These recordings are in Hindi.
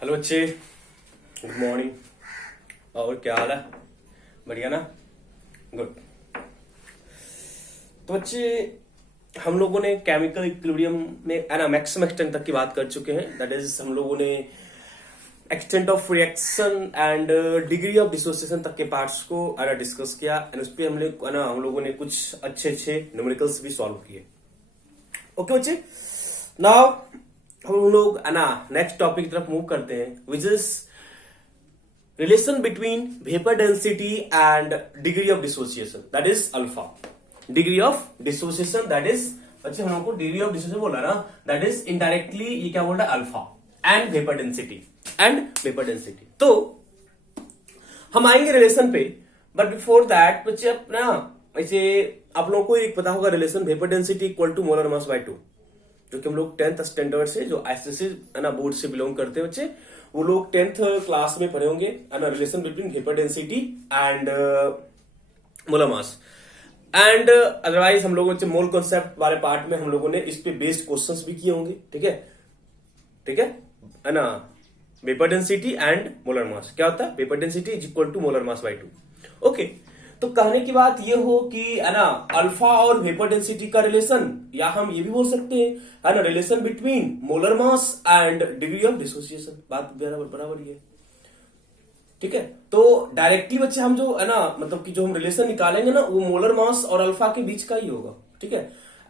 हेलो बच्चे, गुड मॉर्निंग। और क्या हाल है? बढ़िया ना? गुड। तो बच्चे, हम लोगों ने केमिकल इक्विलिब्रियम में है ना मैक्सिमम एक्सटेंट तक की बात कर चुके हैं। दैट इज हम लोगों ने extent of reaction and degree of dissociation तक के पार्ट्स को डिस्कस किया एंड उस पर हम लोगों ने कुछ अच्छे न्यूमेरिकल्स भी सॉल्व किए। ओके बच्चे, नाउ हम लोग है ना नेक्स्ट टॉपिक की तरफ मूव करते हैं, which is relation between vapour density and degree of dissociation, that is alpha. Degree of dissociation, that is बच्चे हम लोग को डिग्री ऑफ डिसोसिएशन बोला ना, दैट इज इनडायरेक्टली ये क्या बोल रहा है, अल्फा एंड वेपर डेंसिटी। तो हम आएंगे रिलेशन पे, बट बिफोर दैट बच्चे अपना ऐसे आप लोगों को एक पता होगा relation vapour density equal to molar mass by 2, जो कि हम लोग 10th स्टैंडर्ड से जो एसएससी है ना बोर्ड से बिलोंग करते हैं बच्चे, वो लोग 10th क्लास में पढ़े होंगे है ना relation between vapour density and molar mass. And otherwise हम लोगों ने मोल कॉन्सेप्ट वाले पार्ट में हम लोगों ने इस पे बेस्ड क्वेश्चंस भी किए होंगे। ठीक है ना। Vapour density and molar mass क्या होता है? Vapour density is equal to molar mass by 2। Okay, तो कहने की बात ये हो कि है ना अल्फा और वेपर डेंसिटी का रिलेशन, या हम ये भी बोल सकते हैं है ना relation between molar mass and degree of dissociation. बात बराबर ही है। ठीक है, तो डायरेक्टली बच्चे हम जो है ना मतलब कि जो हम रिलेशन निकालेंगे ना वो मोलर मास और अल्फा के बीच का ही होगा। ठीक है,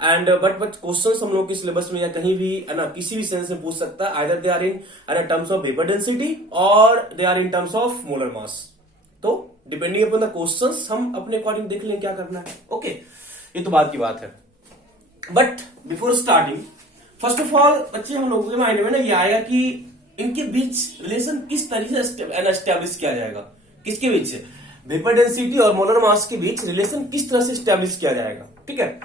एंड बट क्वेश्चन हम लोग के सिलेबस में या कहीं भी है ना किसी भी सेंस में पूछ सकता है, either they are in terms of vapour density और they are in terms of molar mass. तो डिपेंडिंग अपॉन द क्वेश्चंस हम अपने अकॉर्डिंग देख लें क्या करना है। ओके, ये तो बात की बात है। But before starting, first of all बच्चे हम लोगों के माइंड में ना ये आएगा कि इनके बीच रिलेशन किस तरीके से एस्टेब्लिश किया जाएगा। किसके बीच? वेपर डेंसिटी और मोलर मास के बीच रिलेशन किस तरह से एस्टेब्लिश किया जाएगा। ठीक है,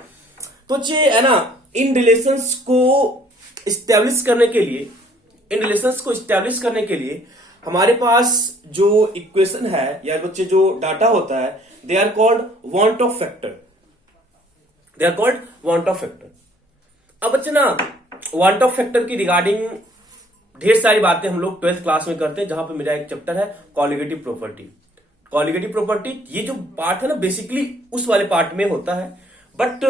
तो बच्चे है ना इन रिलेशंस को एस्टेब्लिश करने के लिए हमारे पास जो इक्वेशन है या बच्चे जो डाटा होता है, they are called van't Hoff factor. अब बच्चे ना वांट ऑफ फैक्टर की रिगार्डिंग ढेर सारी बातें हम लोग 12th क्लास में करते हैं, जहां पे मेरा एक चैप्टर है कॉलिगेटिव प्रॉपर्टी। ये जो पार्ट है ना बेसिकली उस वाले पार्ट में होता है, बट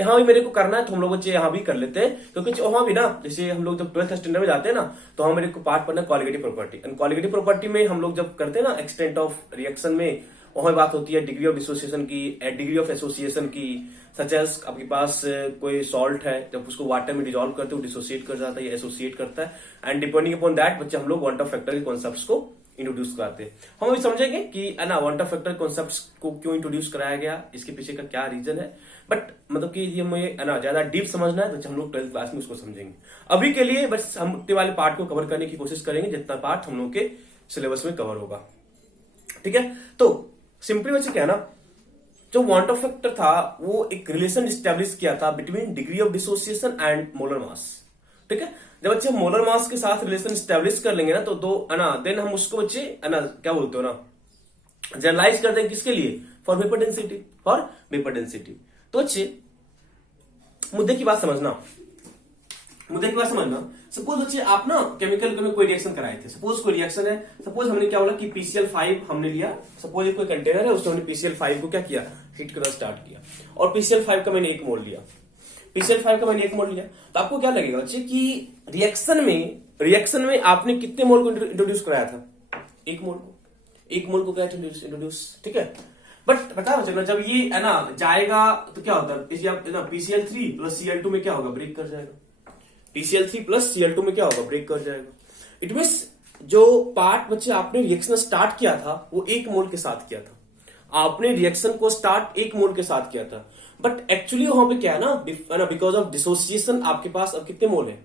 यहां भी मेरे को करना है तो हम लोग बच्चे यहां भी कर लेते हैं, क्योंकि वहां भी ना जैसे हम लोग जब 12th स्टैंडर्ड में जाते हैं ना तो हम मेरे को पार्ट पढ़ना है colligative property. And colligative property में हम लोग जब करते हैं ना एक्सटेंट ऑफ रिएक्शन में, वहां बात होती है डिग्री ऑफ डिसोसिएशन की, डिग्री ऑफ एसोसिएशन की। सच एज आपके पास कोई सॉल्ट है, जब उसको वाटर में डिजोल्व करते हो डिसोसिएट कर जाता है या एसोसिएट करता है, एंड डिपेंडिंग अपॉन दैट बच्चे हम लोग वांट ऑफ फैक्टर के कॉन्सेप्ट्स को इंट्रोड्यूस कराते हैं। हम अभी समझेंगे कि ना वांट ऑफ फैक्टर कॉन्सेप्ट्स को क्यों इंट्रोड्यूस कराया गया, इसके पीछे का क्या रीजन है। बट मतलब कि ये हमें ना ज्यादा डीप समझना है तो हम लोग 12th क्लास में उसको समझेंगे। अभी के लिए बस हम उतने वाले पार्ट को कवर करने की कोशिश करेंगे जितना पार्ट हम लोग के सिलेबस में कवर होगा। ठीक है, तो सिंपली बच्चे क्या है ना, जो वांट ऑफ फैक्टर था वो एक रिलेशन स्टैब्लिश किया था between degree of dissociation and molar मास। ठीक है, जब बच्चे मोलर मास के साथ रिलेशन स्टैब्लिश कर लेंगे ना तो दो है ना देन हम उसको बच्चे है ना क्या बोलते हो ना जनरलाइज कर देंगे किसके लिए, फॉर वेपर डेंसिटी। तो बच्चे मुद्दे की बात समझना। सपोज बच्चे आप ना केमिकल में कोई रिएक्शन कराए थे, सपोज कोई रिएक्शन है, सपोज हमने क्या बोला कि PCl5 हमने लिया, सपोज कोई कंटेनर है उसमें हमने PCl5 को क्या किया, हीट करना स्टार्ट किया, और PCl5 का मैंने 1 मोल लिया। तो आपको क्या लगेगा बच्चे कि रिएक्शन में आपने कितने मोल को इंट्रोड्यूस कराया था? 1 मोल को क्या इंट्रोड्यूस। ठीक है, बट पता है जब ये है ना जाएगा तो क्या होता है, PCl3 प्लस Cl2 में क्या होगा, ब्रेक कर जाएगा। PCl3 प्लस Cl2 में क्या होगा, ब्रेक कर जाएगा। इट मीन्स जो पार्ट बच्चे आपने रिएक्शन स्टार्ट किया था वो 1 मोल के साथ किया था। आपने रिएक्शन को स्टार्ट 1 मोल के साथ किया था, बट एक्चुअली वहां पे क्या है ना बिकॉज ऑफ डिसोसिएशन आपके पास अब कितने मोल है।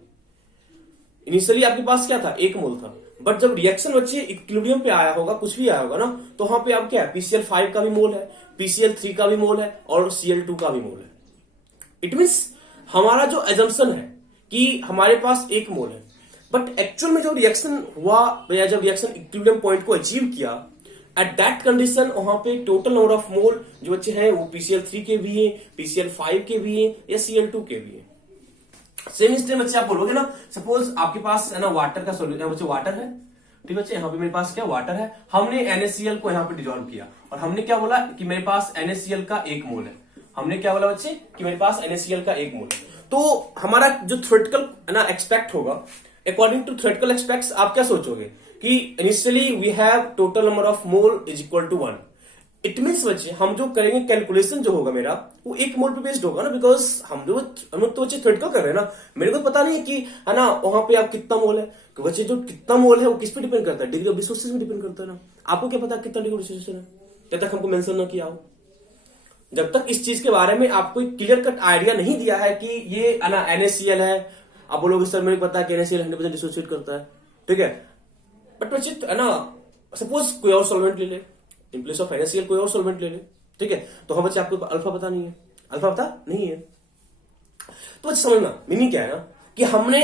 इनिशियली आपके पास क्या था, 1 मोल था, बट जब रिएक्शन बच्चे इक्विलिब्रियम पे आया होगा, कुछ भी आया होगा ना, तो वहां पे अब क्या है, PCl5 का भी मोल है, PCl3 का भी मोल है और Cl2 का भी मोल है। इट मीन्स हमारा जो एजम्पशन है कि हमारे पास 1 मोल है, बट एक्चुअल में जो रिएक्शन हुआ या जब रिएक्शन इक्विलिब्रियम पॉइंट को अचीव किया, एट दैट कंडीशन वहां पे टोटल नंबर ऑफ मोल जो बच्चे हैं वो PCl3 के भी है, PCl5 के भी है या Cl2 के भी है। सेम इंस्टेंट बच्चे आप बोलोगे ना, सपोज आपके पास है ना वाटर का सोल्यूशन बच्चे, वाटर है, ठीक है बच्चे, यहाँ पे मेरे पास क्या वाटर है, हमने NaCl को यहाँ पे डिजोल्व किया और हमने क्या बोला कि मेरे पास NaCl का 1 मोल है। हमने क्या बोला बच्चे कि मेरे पास NaCl का 1 मोल है। तो हमारा जो थ्योरेटिकल ना एक्सपेक्ट होगा, अकॉर्डिंग टू थ्योरेटिकल एक्सपेक्ट्स आप क्या सोचोगे कि initially we have total number of mole is equal to 1। It means बच्चे हम जो करेंगे कैलकुलेशन जो होगा मेरा वो 1 मोल पे बेस्ड होगा ना, बिकॉज हम लोग तो बच्चे थ्योरेटिकल कर रहे हैं ना, मेरे को पता नहीं है कि है ना वहां पे आप कितना मोल है। तो बच्चे जो कितना मोल है वो किस पे डिपेंड करता है, डिग्री ऑफ रिसोर्सेज में डिपेंड करता है ना। आपको क्या पता कितना डिग्री ऑफ रिसोर्सेज है, जब तक हमको मेंशन ना किया हो, जब तक इस चीज के बारे में आपको क्लियर कट आइडिया नहीं दिया है कि ये ना NaCl है। आप बोलोगे सर मेरे को पता है कि NaCl 100% डिसोसिएट करता है, ठीक है, बट बच्चे है ना सपोज कोई और सॉल्वेंट ले ले, इन प्लेस ऑफ NaCl कोई और सॉल्वेंट ले ले, ठीक है, तो हम बच्चे आपको अल्फा पता नहीं है, अल्फा पता नहीं है। तो बच्चे समझना मीनिंग क्या है ना कि हमने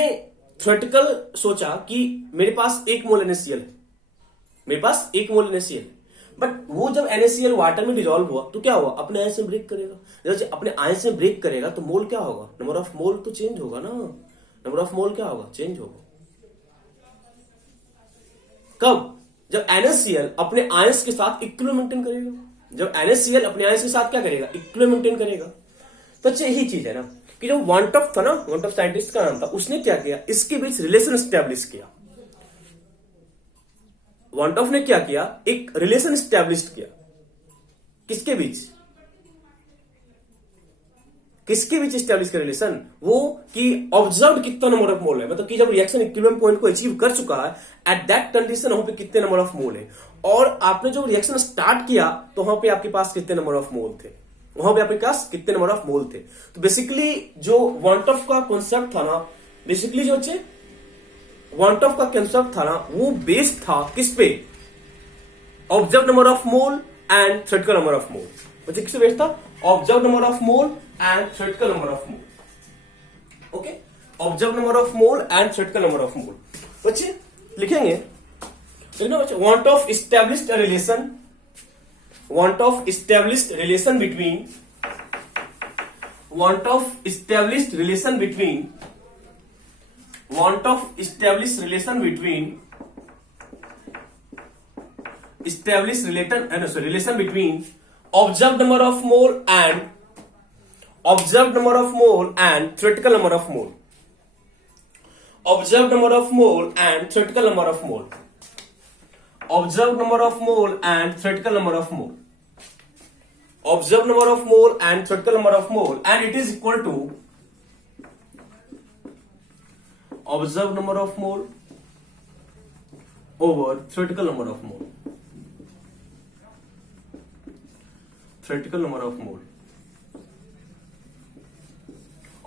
थ्योरेटिकल सोचा कि मेरे पास 1 मोल NaCl है, मेरे पास 1 मोल NaCl है, बट वो जब NaCl वाटर में डिजोल्व हुआ तो क्या हुआ, अपने आयन से ब्रेक करेगा। जब अपने आयन से ब्रेक करेगा तो मोल क्या होगा, नंबर ऑफ मोल तो चेंज होगा ना, नंबर ऑफ मोल क्या होगा, चेंज होगा। कब, जब NaCl अपने आयंस के साथ इक्विलिब्रियम मेंटेन करेगा, जब NaCl अपने आयंस के साथ क्या करेगा, इक्विलिब्रियम मेंटेन करेगा। तो अच्छा यही चीज है ना कि जो वॉन्टॉफ था ना, वॉन्टॉफ साइंटिस्ट का नाम था, उसने क्या किया, इसके बीच रिलेशन स्टैब्लिश किया। वॉन्टॉफ ने क्या किया, एक रिलेशन स्टैब्लिश किया, किसके बीच, किसके बीच स्टैब्लिश किया रिलेशन, वो कि ऑब्जर्व कितना नंबर ऑफ मोल है, मतलब कि जब रिएक्शन इक्विलिब्रियम पॉइंट को अचीव कर चुका है एट दैट कंडीशन वहां पे कितने नंबर ऑफ मोल है, और आपने जो रिएक्शन स्टार्ट किया तो वहां पे आपके पास कितने नंबर ऑफ मोल थे, वहां पे आपके पास कितने नंबर ऑफ मोल थे। तो बेसिकली जो वॉन्टॉफ का कॉन्सेप्ट था ना, बेसिकली जो बच्चे वॉन्टॉफ का कंसेप्ट था ना वो बेस्ड था किस पे, observe number of mole and theoretical number of mole. बच्चे किससे बेस्ड था, observe number of mole and theoretical number of mole. Okay, observe number of mole and theoretical number of mole. बच्चे लिखेंगे बच्चे van't Hoff established relation, van't Hoff established relation between, van't Hoff established relation between, want of established relation between, established relation between observed number of mole and observed number of mole and theoretical number of mole, observed number of mole and theoretical number of mole, observed number of mole and theoretical number of mole, observed number of mole and theoretical number of mole, and it is equal to observed number of mole over theoretical number of mole, theoretical number of mole,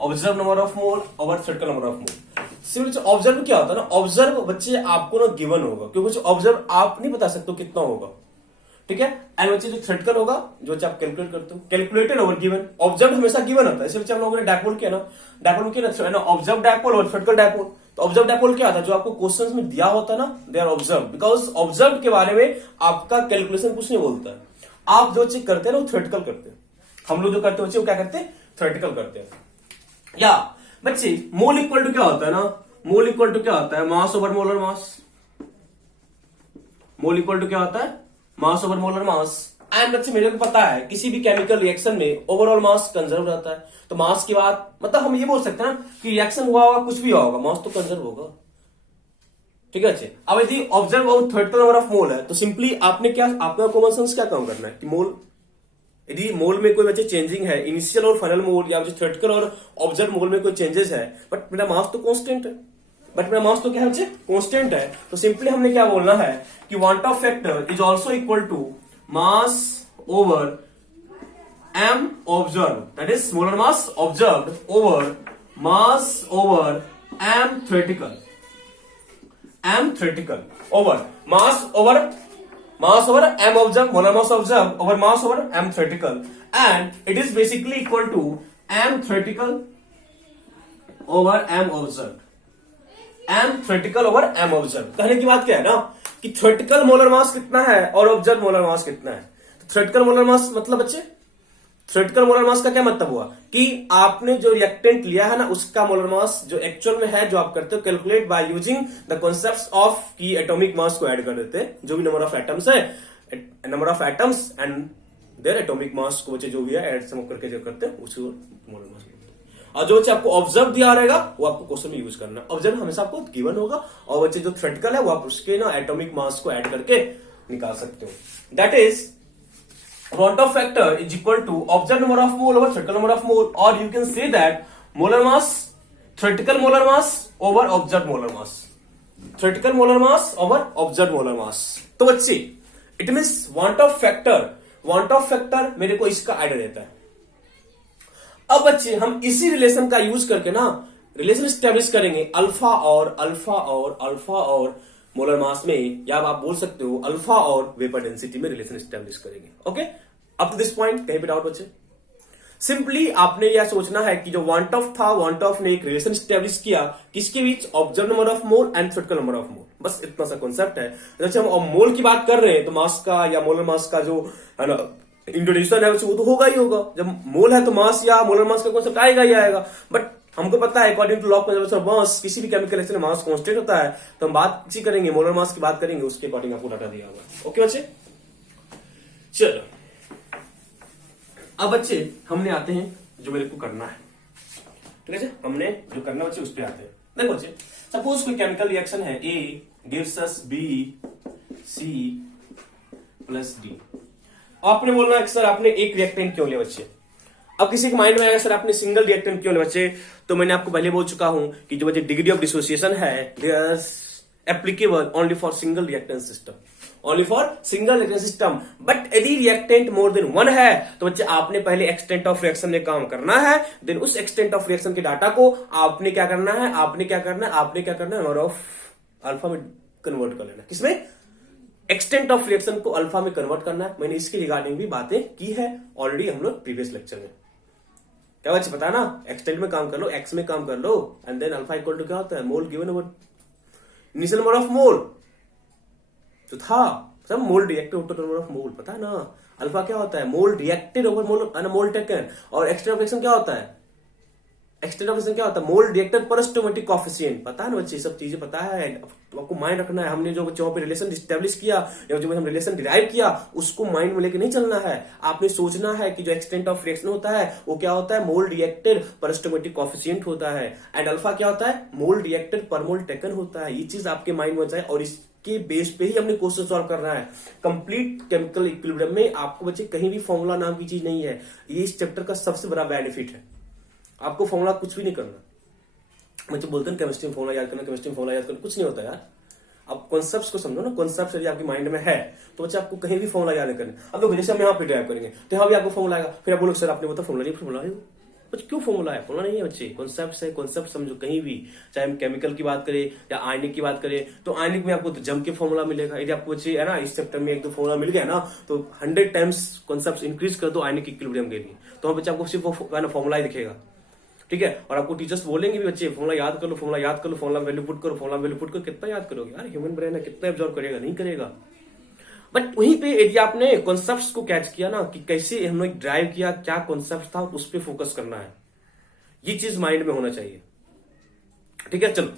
observed number of mole over theoretical number of mole। सिर्फ ऑब्जर्व क्या होता है ना, ऑब्जर्व बच्चे आपको ना गिवन होगा, क्योंकि ऑब्जर्व आप नहीं बता सकते कितना होगा, ठीक है, एंड बच्चे जो थ्योरेटिकल होगा जो बच्चे आप कैलकुलेट करते हो, कैलकुलेटेड ओवर गिवन। ऑब्जर्व हमेशा गिवन होता है, इसे बच्चे हम लोगों ने डायपोल किया ना, डायपोल किया ना, ऑब्जर्व डायपोल और थ्योरेटिकल डायपोल। तो ऑब्जर्व डायपोल क्या था, जो आपको क्वेश्चंस में दिया होता है ना, they are observe, because observe के बारे में आपका कैलकुलेशन कुछ नहीं बोलता है। आप जो चीज करते हैं ना वो थ्योरेटिकल करते हैं, हम लोग जो करते हैं बच्चे वो क्या करते हैं, थ्योरेटिकल करते हैं। या बच्चे मोल इक्वल टू क्या होता है ना, मोल इक्वल टू क्या होता है, mass over molar mass, mole equal to क्या होता है, mass over molar mass. And बच्चे मेरे को पता है किसी भी केमिकल रिएक्शन में ओवरऑल मास कंजर्व रहता है, तो मास की बात मतलब हम ये बोल सकते हैं ना कि रिएक्शन हुआ होगा कुछ भी होगा, मास तो कंजर्व होगा, ठीक है अच्छे। अब यदि ऑब्जर्व और थ्योरेटिकल नंबर ऑफ मोल है तो सिंपली आपने क्या, आपका कॉमन सेंस क्या काम करना है कि मोल, यदि मोल में कोई बच्चे चेंजिंग है, इनिशियल और फाइनल मोल या थ्योरेटिकल और ऑब्जर्व मोल में कोई चेंजेस है, बट मेरा मास तो कांस्टेंट है, बट मेरा मास तो क्या है बच्चे, कांस्टेंट है। तो सिंपली हमने क्या बोलना है कि van't Hoff factor is also equal to mass over m observed, that is molar mass observed over mass over m theoretical, m theoretical over mass over m observed, molar mass observed over mass over m theoretical, and it is basically equal to m theoretical over m observed, m theoretical over m observed। कहने की बात क्या है ना कि थ्योरेटिकल मोलर मास कितना है और ऑब्जर्व मोलर मास कितना है। थ्योरेटिकल मोलर मास मतलब बच्चे, थ्योरेटिकल मोलर मास का क्या मतलब हुआ कि आपने जो रिएक्टेंट लिया है ना उसका मोलर मास जो एक्चुअल में है, जो आप करते हो calculate bye using the concepts of की एटॉमिक मास को ऐड कर देते हैं, जो भी नंबर ऑफ एटम्स है, number of atoms and their atomic mass को बच्चे जो भी है ऐड सम करके जो करते हैं उसको मोलर मास। और जो बच्चे आपको ऑब्जर्व दिया रहेगा वो आपको क्वेश्चन में यूज करना है। ऑब्जर्व हमेशा आपको गिवन होगा और बच्चे जो थ्योरेटिकल है वो आप उसके ना एटॉमिक मास को ऐड करके निकाल सकते हो। That is want of factor is equal to observed number of mole over theoretical number of mole, or you can say that molar mass, theoretical molar mass over observed molar mass, theoretical molar mass over observed molar mass। तो बच्चे it means want of factor मेरे को इसका आइडिया देता है। अब बच्चे हम इसी रिलेशन का यूज करके ना रिलेशन स्टैब्लिश करेंगे अल्फा और मोलर मास में, या आप बोल सकते हो अल्फा और वेपर डेंसिटी में रिलेशन स्टैब्लिश करेंगे। Okay, up to this point कहीं पे डाउट बच्चे? सिंपली आपने यह सोचना है कि जो वांट ऑफ ने एक रिलेशन स्टैब्लिश किया किसके बीच, observe number of mole and theoretical number of mole, बस इतना सा कॉन्सेप्ट है। जैसे हम मोल की बात कर रहे हैं तो मास का या मोलर मास का जो है ना इंट्रोड्यूशन है वो तो होगा ही होगा। जब मोल है तो मास या मोलर मास का कॉन्सेप्ट आएगा ही आएगा। बट हमको पता है according to law of conservation of mass किसी भी केमिकल रिएक्शन में मास कांस्टेंट होता है, तो हम बात किसी करेंगे मोलर मास की बात करेंगे, उसके अकॉर्डिंग आपको डाटा दिया होगा। ओके बच्चे, चलो अब बच्चे हमने आते हैं जो मेरे को करना है, ठीक है, हमने जो करना बच्चे उस पर आते हैं। देखो बच्चे, सपोज कोई केमिकल रिएक्शन है, A gives us B C plus D. आपने बोलना है सर आपने एक रिएक्टेंट क्यों लिया बच्चे। अब किसी के माइंड में आएगा सर आपने सिंगल रिएक्टेंट क्यों लिया बच्चे, तो मैंने आपको पहले बोल चुका हूं कि जो बच्चे डिग्री ऑफ डिसोसिएशन है applicable only for single reactant system, only for single reactant system. But यदि रिएक्टेंट मोर देन वन है तो बच्चे आपने पहले एक्सटेंट ऑफ रिएक्शन में काम करना है, देन उस एक्सटेंट ऑफ रिएक्शन के डाटा को आपने क्या करना है नंबर ऑफ अल्फा में कन्वर्ट कर लेना। किसमें? एक्सटेंट ऑफ रिएक्शन को अल्फा में कन्वर्ट करना है। मैंने इसके रिगार्डिंग भी बातें की है ऑलरेडी हम लोग प्रीवियस लेक्चर में। क्या बच्चे पता ना, एक्सटेंट में काम कर लो, एक्स में काम कर लो, and then alpha equal to क्या होता है, mole given over initial number of mole जो था, सब mole reacted over number of mole, पता है ना। अल्फा क्या होता है, mole reacted over mole taken, और एक्सटेंट ऑफ रिएक्शन क्या होता है, एक्सटेंट ऑफ रिएक्शन क्या होता है, mole reacted per stoichiometric coefficient, पता है ना बच्चे, सब चीजें पता है, तो आपको माइंड रखना है। हमने जो बच्चों पे रिलेशन एस्टेब्लिश किया या जो हम रिलेशन डिराइव किया उसको माइंड में लेके नहीं चलना है। आपने सोचना है कि जो एक्सटेंट ऑफ रिएक्शन होता है वो क्या होता है, mole reacted per stoichiometric coefficient होता है, एंड अल्फा क्या होता है, मोल रिएक्टेड पर मोल टेकन होता है। ये चीज आपके माइंड में जाए और इसके बेस पे ही हमने क्वेश्चन सॉल्व करना है। कंप्लीट केमिकल इक्विलिब्रियम में आपको बच्चे कहीं भी फॉर्मूला नाम की चीज नहीं है। ये इस चैप्टर का सबसे बड़ा बेनिफिट है, आपको फॉर्मूला कुछ भी नहीं करना। मुझे बोलते हैं केमिस्ट्री में फॉर्मूला याद करना, केमिस्ट्री में फॉर्मूला याद करना, कुछ नहीं होता यार। आप कॉन्सेप्ट्स को समझो ना, कॉन्सेप्ट यदि आपके माइंड में है तो बच्चे आपको कहीं भी फॉर्मूला याद नहीं करना। अब देखो जैसे हम यहाँ पे ड्राइव करेंगे तो यहाँ भी आपको फॉर्मूला आएगा, फिर आप बोलोगे सर आपने बताया फॉर्मूला नहीं, फॉर्मूला बच्चे क्यों फॉर्मूला है, फॉर्मूला नहीं है बच्चे, कॉन्सेप्ट है, कॉन्सेप्ट समझो कहीं भी। चाहे हम केमिकल की बात करें या आयनिक की बात करें तो आयनिक में आपको तो जम के फॉर्मूला मिलेगा। यदि आपको बच्चे है ना इस चैप्टर में एक दो फॉर्मूला मिल गया ना तो 100 टाइम्स कॉन्सेप्ट इंक्रीज कर दो आयनिक इक्विलिब्रियम के लिए, तो बच्चे आपको सिर्फ फॉर्मूला ही दिखेगा, ठीक है। और आपको टीचर्स बोलेंगे भी बच्चे फॉर्मूला याद कर लो, फॉर्मूला याद कर लो, फॉर्मूला वैल्यू पुट करो, फॉर्मूला वैल्यू पुट करो, कितना याद करोगे यार, ह्यूमन ब्रेन है, कितना एब्जॉर्व करेगा, नहीं करेगा। बट वहीं पे यदि आपने कॉन्सेप्ट्स को कैच किया ना कि कैसे हमने ड्राइव किया, क्या कॉन्सेप्ट था, उस पर फोकस करना है, ये चीज माइंड में होना चाहिए, ठीक है। चलो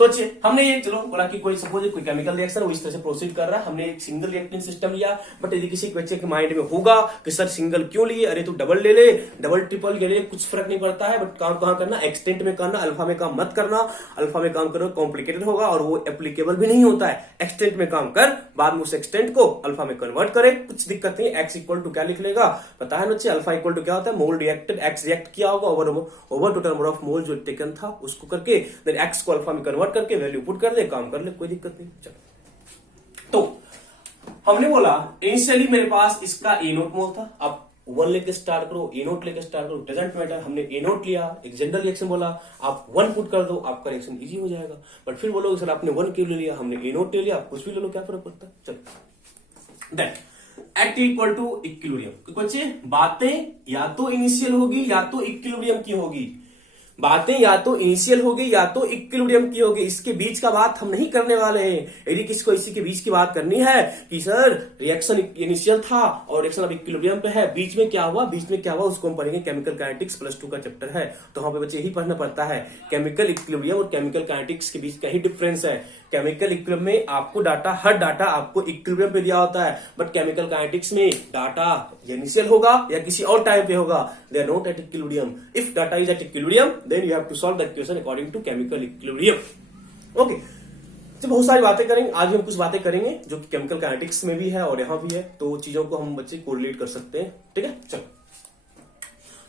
तो अच्छे हमने ये चलो बोला कि कोई सपोज कोई केमिकल रिएक्शन वो इस तरह से प्रोसीड कर रहा है, हमने एक सिंगल रिएक्टिंग सिस्टम लिया। बट यदि किसी बच्चे के माइंड में होगा कि सर सिंगल क्यों लिए, अरे तू डबल ले ले, डबल ट्रिपल ले ले, कुछ फर्क नहीं पड़ता है, बट काम कहां करना, एक्सटेंट में करना, अल्फा में काम मत करना। अल्फा में काम करो कॉम्प्लिकेटेड होगा और वो एप्लीकेबल भी नहीं होता है। एक्सटेंट में काम कर, बाद में उस एक्सटेंट को अल्फा में कन्वर्ट करे, कुछ दिक्कत नहीं। एक्स इक्वल टू क्या लिख लेगा पता है बच्चे, अल्फा इक्वल टू क्या होता है, मोल रिएक्टेड, एक्स रिएक्ट किया होगा over total number of mole जो टेकन था उसको करके, देन एक्स को अल्फा में कन्वर्ट करके वैल्यू पुट कर दे, काम कर ले, कोई दिक्कत नहीं। चलो तो हमने बोला इनिशियली मेरे पास इसका ए नोट मोल था, अब 1 लेके स्टार्ट करो, ए नोट लेके स्टार्ट करो, डजंट मैटर। हमने ए नोट लिया, एक जनरल रिएक्शन बोला, आप 1 पुट कर दो, आपका रिएक्शन इजी हो जाएगा। बट फिर बोलोगे सर आपने 1 क्यों ले लिया, हमने ए नोट ले लिया, कुछ भी ले लो, क्या फर्क पड़ता है। चलो then act equal to equilibrium, बच्चे बातें या तो इनिशियल होगी या तो इक्विलिब्रियम की होगी। बातें या तो इनिशियल होगी या तो इक्विलिब्रियम की होगी, इसके बीच का बात हम नहीं करने वाले हैं। यदि किसी को इसी के बीच की बात करनी है कि सर रिएक्शन इनिशियल था और रिएक्शन अब इक्विलिब्रियम पे है, बीच में क्या हुआ, बीच में क्या हुआ, उसको हम पढ़ेंगे केमिकल काइनेटिक्स +2 का चैप्टर है, तो वहां पे बच्चे यही पढ़ना पड़ता है केमिकल इक्विलिब्रियम और केमिकल काइनेटिक्स के बीच का ही डिफरेंस है। केमिकल इक्विलिब्रियम में आपको डाटा, हर डाटा आपको इक्विलिब्रियम पे दिया होता है, बट केमिकल काइनेटिक्स में डाटा इनिशियल होगा या किसी और टाइम पे होगा, they are not at equilibrium. If data is at equilibrium then you have to solve that question according to chemical equilibrium. Okay, तो बहुत सारी बातें करेंगे आज, हम कुछ बातें करेंगे जो कि केमिकल काइनेटिक्स में भी है और यहां भी है, तो चीजों को हम बच्चे कोरिलेट कर सकते हैं। ठीक है, चलो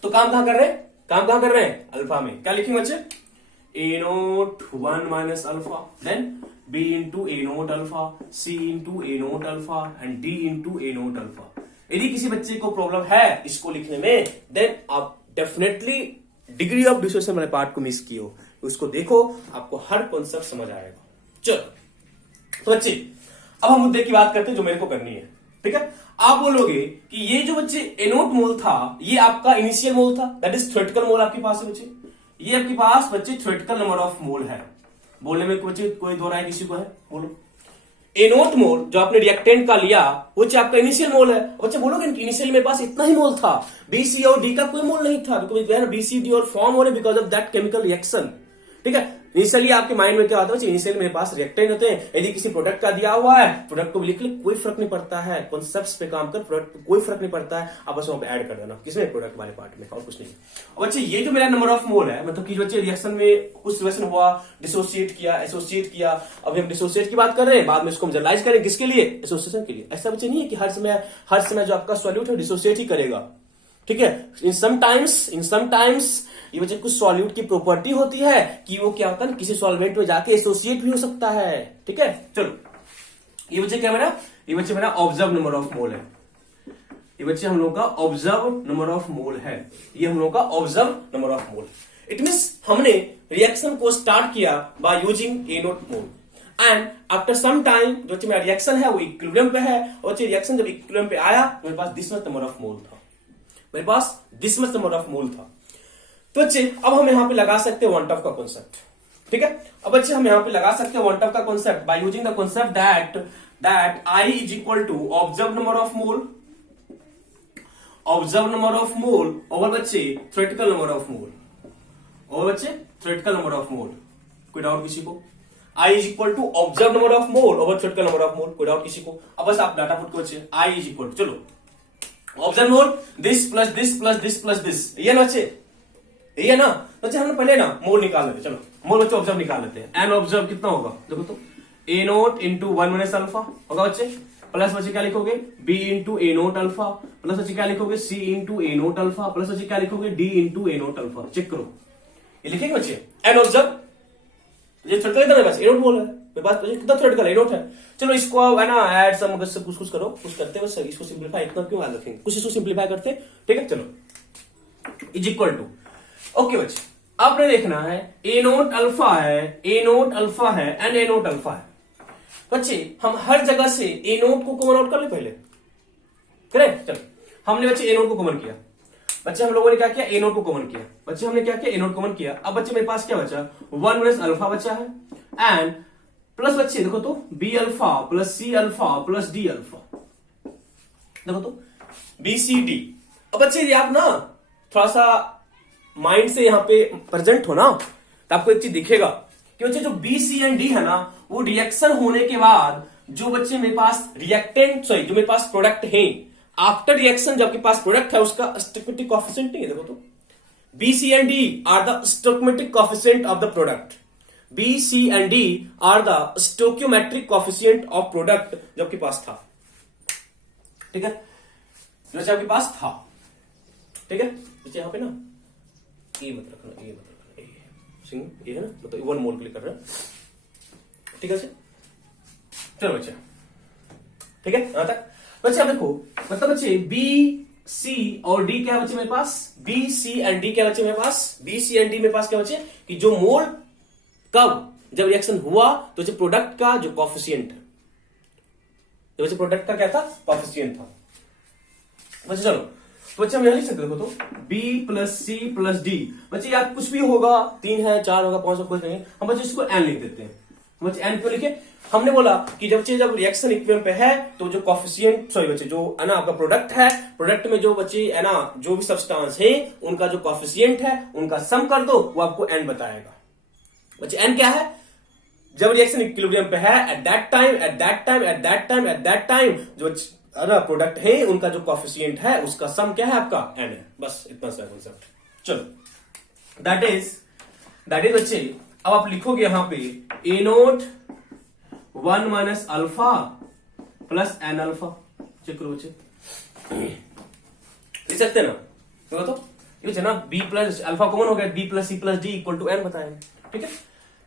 तो काम कहां कर रहे हैं, काम कहां कर रहे हैं, अल्फा में। क्या लिखेंगे बच्चे, A01 minus alpha, then B into A0 alpha, C into A0 alpha and D into A0 alpha। यदि किसी बच्चे को प्रॉब्लम है इसको लिखने में, देन आप डेफिनेटली डिग्री ऑफ डिसोसिएशन वाले पार्ट को मिस किए हो, उसको देखो, आपको हर कॉन्सेप्ट समझ आएगा। चलो तो बच्चे अब हम मुद्दे की बात करते हैं जो मेरे को करनी है। ठीक है, आप बोलोगे कि ये जो बच्चे A0 मोल था ये आपका इनिशियल मोल था, दैट इज थ्योरेटिकल मोल आपके पास है बच्चे, ये आपके पास बच्चे थ्योरेटिकल नंबर ऑफ मोल है। बोलने में बच्चे कोई दो राय किसी को है, बोलो। A0 मोल जो आपने रिएक्टेंट का लिया वो आपका इनिशियल मोल है। बच्चे बोलोगे इनिशियल मेरे पास इतना ही मोल था, बी सी और डी का कोई मोल नहीं था, बिकॉज बी सी डी और फॉर्म हो रहे because of that chemical reaction. ठीक है, इनिशियली आपके माइंड में क्या होता है, इनिशियल मेरे पास रिएक्टेंट होते हैं, यदि किसी प्रोडक्ट का दिया हुआ है प्रोडक्ट को भी लिख ले, कोई फर्क नहीं पड़ता है, कॉन्सेप्ट्स पे काम कर, प्रोडक्ट पे कोई फर्क नहीं पड़ता है, आप बस वहां पे ऐड कर देना किसमें, प्रोडक्ट वाले पार्ट में, और कुछ नहीं। और बच्चे ये जो मेरा नंबर ऑफ मोल है, मतलब कि बच्चे रिएक्शन में कुछ रिएक्शन हुआ, डिसोसिएट किया, एसोसिएट किया, अभी हम डिसोसिएट की बात कर रहे हैं, बाद में इसको हम जनरलाइज करें किसके लिए, एसोसिएशन के लिए। ऐसा बच्चे नहीं है कि हर समय जो आपका सॉल्यूट है डिसोसिएट ही करेगा। ठीक है, इन सम टाइम्स ये बच्चे कुछ सॉल्यूट की प्रॉपर्टी होती है कि वो क्या होता है, किसी सॉल्वेंट में जाके एसोसिएट भी हो सकता है। ठीक है, चलो ये बच्चे क्या मेरा, ये बच्चे मेरा ऑब्जर्व नंबर ऑफ मोल है, ये बच्चे हम लोग का ऑब्जर्व नंबर ऑफ मोल है, ये हम लोग का observe number of mole. It means हमने रिएक्शन को स्टार्ट किया by using A0 mole and after some time जो बच्चे मेरा रिएक्शन है वो इक्विलिब्रियम पे है, और बच्चे रिएक्शन जब इक्विलिब्रियम पे आया मेरे पास this much number of mole था, मेरे पास this much number of mole था। तो बच्चे अब हम यहां पे लगा सकते हैं वन टफ का कॉन्सेप्ट। ठीक है, अब बच्चे हम यहां पे लगा सकते हैं वन टफ का concept by using the concept that I is equal to observe number of mole, observe number of mole over बच्चे theoretical number of mole, over बच्चे थ्योरेटिकल नंबर ऑफ मोल। कोई डाउट किसी को, I is equal to observe number of mole over theoretical number of mole, कोई डाउट किसी को। अब बस आप डाटा पुट करो, I इज इक्वल टू, चलो observe mole this plus this plus this plus this, ये ना बच्चे, ये ना बच्चे, हमने पहले ना मोल निकाल लेते, चलो मोल बच्चे ऑब्जर्व निकाल लेते हैं। एन ऑब्जर्व कितना होगा देखो तो, A0 इंटू 1 माइनस अल्फा होगा बच्चे, प्लस बच्चे क्या लिखोगे, B into A0 alpha, plus बच्चे क्या लिखोगे, C into A0 alpha, plus बच्चे क्या लिखोगे, D into A0 alpha. Check करो, ये लिखेंगे बच्चे एन ऑब्जर्व, ये थ्योरेटिकल मेरे पास A0 मोल है, मेरे पास कितना थ्योरेटिकल A0 है। चलो इसको है ना ऐड सम अगर से कुछ करो, कुछ करते हैं बस, इसको सिंप्लीफाई इतना क्यों याद रखेंगे, कुछ इसको सिंप्लीफाई करते। ठीक है, चलो इज इक्वल टू, ओके बच्चे आपने देखना है A0 अल्फा है, A0 अल्फा है एंड A0 अल्फा है। बच्चे हम हर जगह से A0 को कॉमन आउट कर ले पहले, करेक्ट। चलो हमने बच्चे A0 को कॉमन किया, बच्चे हम लोगों ने क्या किया, A0 को कॉमन किया, बच्चे हमने क्या किया, A0 कॉमन किया। अब बच्चे मेरे पास क्या बचा, 1 माइनस अल्फा बचा है एंड प्लस बच्चे देखो तो B alpha plus C alpha plus D alpha, देखो तो BCD। अब बच्चे यदि आप ना थोड़ा सा माइंड से यहां पे प्रेजेंट हो ना, तो आपको एक चीज दिखेगा कि बच्चे जो B, C एंड D है ना, वो रिएक्शन होने के बाद जो बच्चे मेरे पास रिएक्टेंट, सॉरी जो मेरे पास प्रोडक्ट है, आफ्टर रिएक्शन जो आपके पास प्रोडक्ट है उसका स्टोइकियोमेट्रिक कोएफिशिएंट नहीं है, देखो तो B, C and D are the stoichiometric coefficient of the product, B, C and D are the stoichiometric coefficient of product जो आपके पास था। ठीक है, जो आपके पास था। ठीक है, यहां पे ना ये मत रखना, ये मत रखना, ये है ना, मतलब 1 मोल के लिए कर रहे हैं। ठीक है चलो बच्चे, ठीक है यहां तक। बच्चे अब देखो, मतलब बच्चे B, C और D क्या बच्चे मेरे पास, B, C एंड D क्या बच्चे मेरे पास, B, C एंड D मेरे पास क्या बच्चे कि जो मोल कब जब रिएक्शन हुआ तो जो प्रोडक्ट का जो कोएफिशिएंट है, तो बच्चे प्रोडक्ट का क्या था, कोएफिशिएंट था। बच्चे चलो तो बच्चे हम यहां लिख सकते देखो तो B plus C plus D। बच्चे यार कुछ भी होगा, 3 है 4 होगा 5 होगा कुछ नहीं, हम बच्चे इसको n लिख देते हैं। बच्चे n क्यों लिखे? हमने बोला कि जब रिएक्शन इक्विलिब्रियम पे है तो जो कॉफिशिएंट सॉरी बच्चे जो है ना आपका प्रोडक्ट है, प्रोडक्ट में जो बच्चे है ना जो भी सब्सटेंस है उनका जो कॉफिशिएंट है उनका सम कर दो, वो आपको n बताएगा। बच्चे n क्या है? जब रिएक्शन इक्विलिब्रियम पे है एट दैट टाइम जो है ना प्रोडक्ट है उनका जो कॉफिशिएंट है उसका सम क्या है आपका n है। बस इतना सा कॉन्सेप्ट। चलो दैट इज बच्चे अब आप लिखोगे यहां पे a naught 1 minus alpha plus n alpha. Check करो बच्चे, लिख सकते ना? तो ये ना b प्लस अल्फा कॉमन हो गया, b plus c plus d equal to n बताएंगे। ठीक है,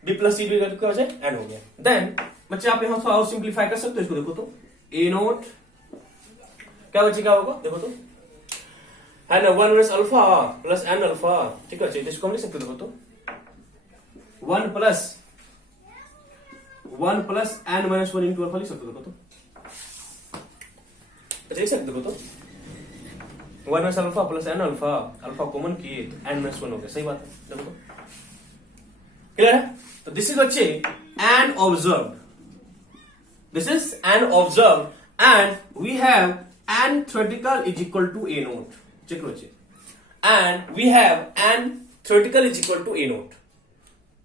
b प्लस सी की वजह एन हो गया। देन बच्चे आप यहां थोड़ा और सिंप्लीफाई कर सकते हो इसको। देखो तो a नोट क्या बच्चे क्या होगा देखो तो है ना 1 minus alpha plus n alpha. ठीक है, इसको हम लिख सकते हो। देखो तो 1 plus n minus 1 into alpha लिख सकते हो। देखो तो लिख सकते हो। तो 1 minus alpha plus n alpha, alpha common किए तो एन माइनस 1 हो गया। सही बात है। देखो तो क्लियर है? तो दिस इज बच्चे n observe, this is n observe and we have n theoretical is equal to a naught. Check करो बच्चे, and we have n theoretical is equal to a naught.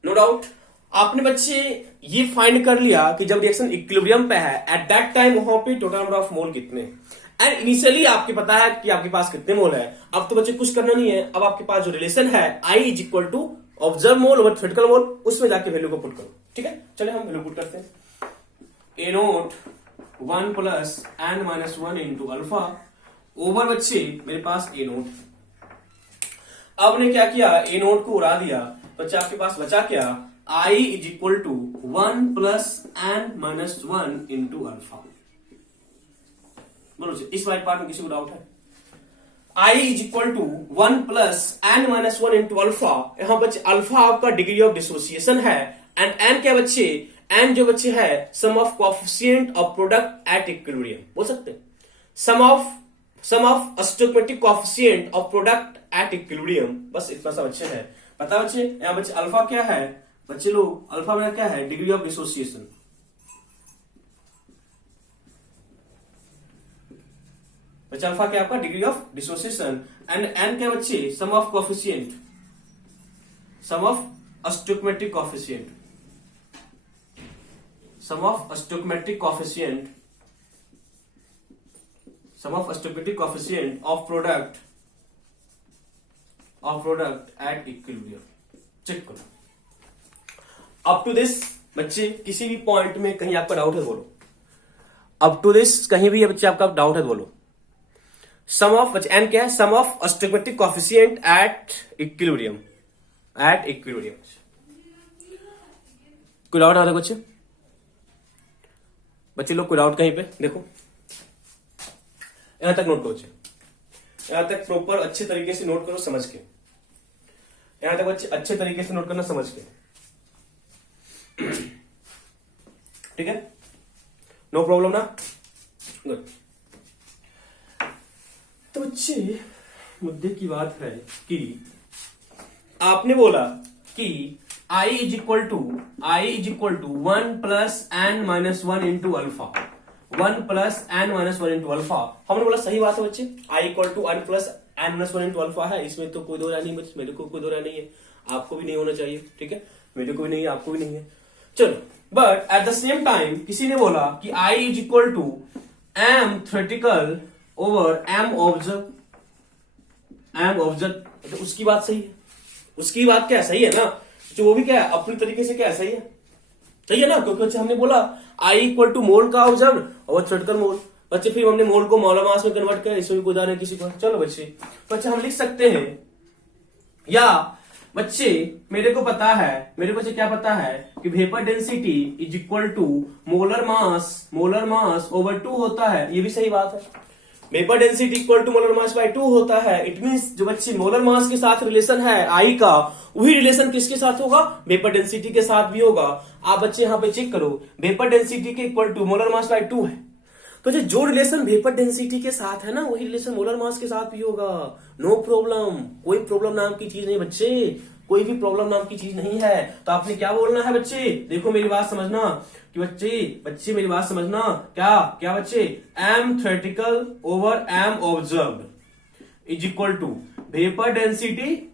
No doubt आपने बच्चे ये फाइंड कर लिया कि जब रिएक्शन इक्विलिब्रियम पे है एट दैट टाइम वहां पे टोटल नंबर ऑफ मोल कितने, एंड इनिशियली आपके पता है कि आपके पास कितने मोल है। अब तो बच्चे कुछ करना नहीं है, अब आपके पास जो रिलेशन है I is equal to observe mole over theoretical mole, उसमें जाके वैल्यू को पुट करो। ठीक है, चलिए हम वैल्यू पुट करते हैं। A not 1 plus n minus 1 into alpha over बच्चे मेरे पास ए नोट। अब ने क्या किया, ए नोट को उड़ा दिया, बच्चे आपके पास बचा क्या, I is equal to 1 plus n minus 1 into alpha. बोलो इस वाइट पार्ट में किसी को डाउट है? I is equal to 1 plus n minus 1 into alpha. यहां बच्चे अल्फा आपका डिग्री ऑफ डिसोसिएशन है एंड एन क्या बच्चे, एन जो बच्चे है sum of coefficient of product at equilibrium. बोल सकते हैं sum of stoichiometric coefficient of product at equilibrium. बस इतना सा बच्चे है। पता बच्चे यहां बच्चे अल्फा क्या है, बच्चे लोग अल्फा में क्या है, डिग्री ऑफ डिसोसिएशन। बच्चे अल्फा क्या आपका degree of dissociation and n क्या बच्चे sum of coefficient, sum of stoichiometric coefficient, sum of stoichiometric coefficient, sum of stoichiometric coefficient of product at equilibrium. Check करो अप टू दिस बच्चे किसी भी पॉइंट में कहीं आपका डाउट है बोलो। अप टू दिस कहीं भी बच्चे आपका डाउट है बोलो। सम ऑफ बच्चे एन क्या है, sum of stoichiometric coefficient at equilibrium, at equilibrium. कोई डाउट आ रहा है बच्चे? बच्चे लोग कोई डाउट कहीं पे देखो, यहां तक नोट करो बच्चे, यहां तक प्रॉपर अच्छे तरीके से नोट करो समझ के, यहां तक बच्चे अच्छे तरीके से नोट करना समझ के। ठीक है, नो प्रॉब्लम ना? गुड। तो बच्चे मुद्दे की बात है कि आपने बोला कि I is equal to 1 plus n minus 1 into alpha, 1 plus n minus 1 into alpha. हमने बोला सही बात है बच्चे, I equal to 1 plus n minus 1 into alpha है, इसमें तो कोई दो राय नहीं बच्चे, मेरे को कोई दो राय नहीं है, आपको भी नहीं होना चाहिए। ठीक है, मेरे को भी नहीं है, आपको भी नहीं है। चलो, but at the same time किसी ने बोला कि I is equal to m theoretical over m observe, तो उसकी बात सही है, उसकी बात क्या सही है ना, जो वो भी क्या है अपनी तरीके से क्या सही है ना, क्योंकि हमने बोला I इक्वल टू मोल का ऑब्जर्व और थ्योरेटिकल मोल। बच्चे फिर हमने मोल को मोलर मास में कन्वर्ट किया, इसमें भी कोई उदाहरण किसी को। चलो बच्चे हम लिख सकते हैं, या बच्चे मेरे को पता है, मेरे को क्या पता है कि vapour density is equal to molar mass over 2 होता है। ये भी सही बात है, vapour density equal to molar mass by 2 होता है। इट मींस जो बच्चे मोलर मास के साथ रिलेशन है I का, वही रिलेशन किसके साथ होगा, वेपर डेंसिटी के साथ भी होगा। आप बच्चे यहां पे चेक करो, वेपर डेंसिटी के equal to molar mass by 2 है, तो जो रिलेशन वेपर डेंसिटी के साथ है ना वही रिलेशन मोलर मास के साथ भी होगा। नो प्रॉब्लम, कोई प्रॉब्लम नाम की चीज नहीं बच्चे, कोई भी प्रॉब्लम नाम की चीज नहीं है। तो आपने क्या बोलना है बच्चे, देखो मेरी बात समझना कि बच्चे मेरी बात समझना, क्या क्या बच्चे, m theoretical over m observed is equal to vapour density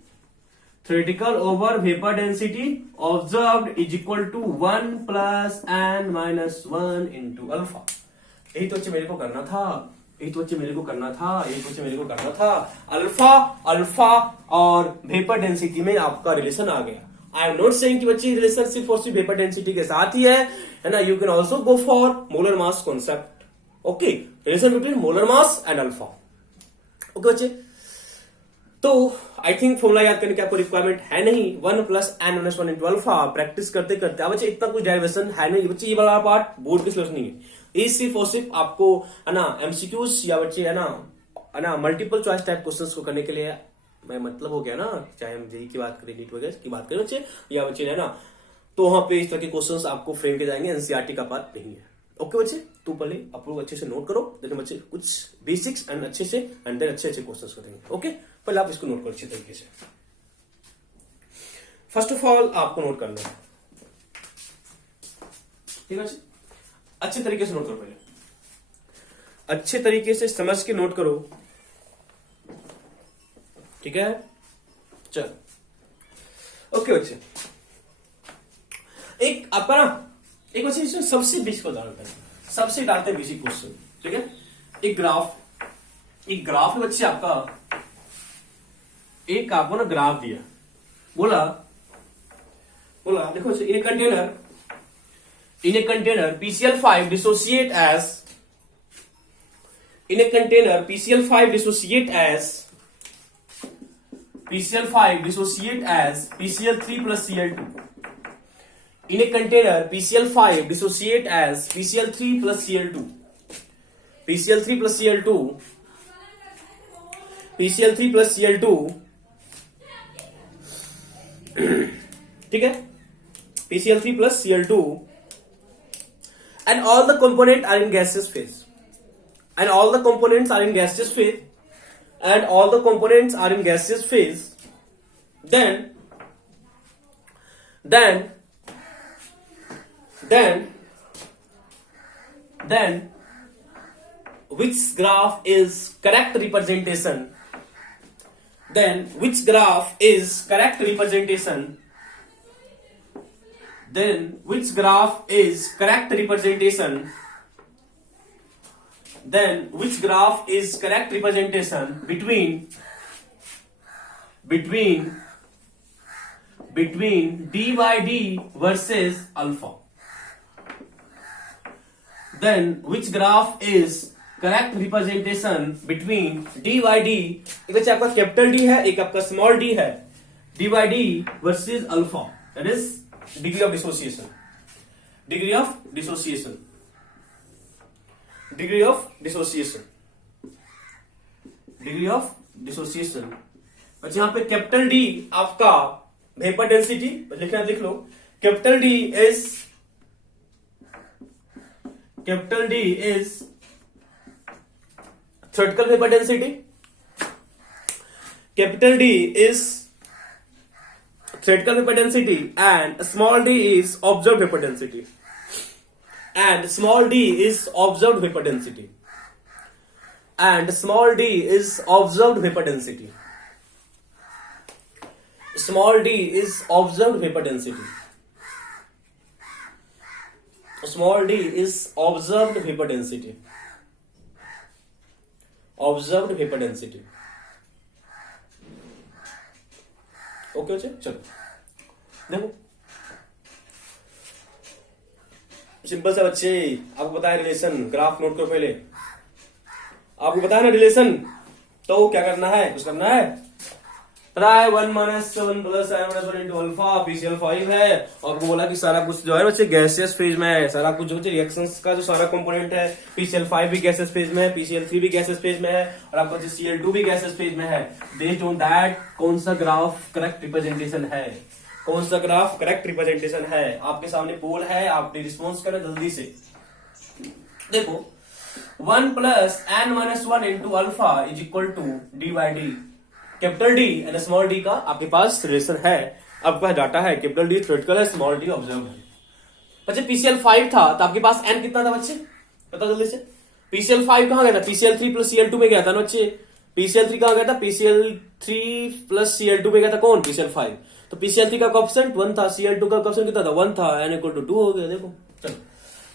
theoretical over vapor density observed is equal to 1 plus n minus 1 into alpha। यही तो बच्चे मेरे को करना था, अल्फा और वेपर डेंसिटी में आपका रिलेशन आ गया। आई एम नॉट सेइंग कि बच्चे रिलेशन सिर्फ और सिर्फ वेपर डेंसिटी के साथ ही है ना, you can also go for molar mass concept. Okay, relation between molar mass and alpha. Okay बच्चे, तो आई थिंक फॉर्मूला याद करने की आपको रिक्वायरमेंट है नहीं। 1 plus n minus 1 into alpha practice करते करते अब बच्चे इतना कुछ डेरिवेशन है नहीं बच्चे, ये वाला पार्ट बोर्ड के सिलेबस नहीं है। ये सिर्फ और सिर्फ आपको है ना एमसीक्यूज या बच्चे है ना मल्टीपल चॉइस टाइप क्वेश्चंस को करने के लिए मैं मतलब हो गया ना, चाहे हम जेई की बात करें, नीट वगैरह की बात करें बच्चे या बच्चे है ना, तो वहां पे इस तरह के क्वेश्चंस आपको फ्रेम के जाएंगे, एनसीईआरटी का पार्ट नहीं है। ओके बच्चे, तो पहले आप लोग अच्छे से नोट करो, देखो बच्चे कुछ बेसिक्स एंड अच्छे से एंड देन अच्छे क्वेश्चंस करेंगे। ओके, पहले आप इसको नोट करो अच्छे तरीके से। फर्स्ट ऑफ ऑल आपको नोट करना है, ठीक है, अच्छे तरीके से नोट करो, पहले अच्छे तरीके से समझ के नोट करो, ठीक है। चल ओके बच्चे, एक आपका ना एक बच्चे इसमें सबसे बेसिक को डालते हैं, सबसे डालते हैं बेसिक क्वेश्चन, ठीक है। एक ग्राफ है बच्चे आपका, एक आपको ना ग्राफ दिया, बोला देखो in a container PCl5 dissociate as PCl5 dissociate as PCl3 plus Cl2। In a container PCl5 dissociate as PCl3 plus Cl2। PCl3 plus Cl2 ठीक है, PCl3 plus Cl2 and all the components are in gaseous phase, then which graph is correct representation between d by d versus alpha? Then which graph is correct representation between d by d, एक बच्चे आपका कैपिटल D है, एक आपका स्मॉल d है, d by d versus alpha, that is degree of dissociation। बच्चे यहाँ पे कैपिटल D आपका वेपर डेंसिटी लिखना, लिख लो, capital D is theoretical vapor density, and small d is observed vapor density, okay बच्चे, चलो देखो सिंपल सा बच्चे, आपको बताया रिलेशन, ग्राफ नोट करो पहले, आपको बताया ना रिलेशन, तो क्या करना है, कुछ करना है, पता है 1 minus 7 plus n minus 1 into alpha PCl5 है, और आपको बोला कि सारा कुछ जो है बच्चे गैसियस फेज में है, सारा कुछ जो बच्चे रिएक्शंस का जो सारा कंपोनेंट है, PCl5 भी गैसियस फेज में है, PCl3 भी गैसियस फेज में है, और आपका Cl2 भी गैसियस फेज में है। बेस्ड ऑन दैट कौन सा ग्राफ करेक्ट रिप्रेजेंटेशन है, आपके सामने पोल है, आप रिस्पॉन्स करें जल्दी से। देखो 1 plus n minus 1 into alpha is equal to D by d. Capital d and small d का आपके पास रिलेशन है, आपके पास डाटा है, कैपिटल डी थ्योरेटिकल है, स्मॉल डी ऑब्जर्व है। बच्चे पीसीएल 5 था तो आपके पास n कितना था बच्चे, पता जल्दी से। पीसीएल 5 कहां गया था, पीसीएल 3 प्लस सीएल 2 में गया था ना बच्चे। पीसीएल 3 कहां गया था, पीसीएल 3 प्लस सीएल 2 में गया था कौन, पीसीएल 5। तो पीसीएल 3 का कोएफिशिएंट 1 था, सीएल 2 का कोएफिशिएंट कितना था, 1 था, n इक्वल टू 2 हो गया। देखो चलो,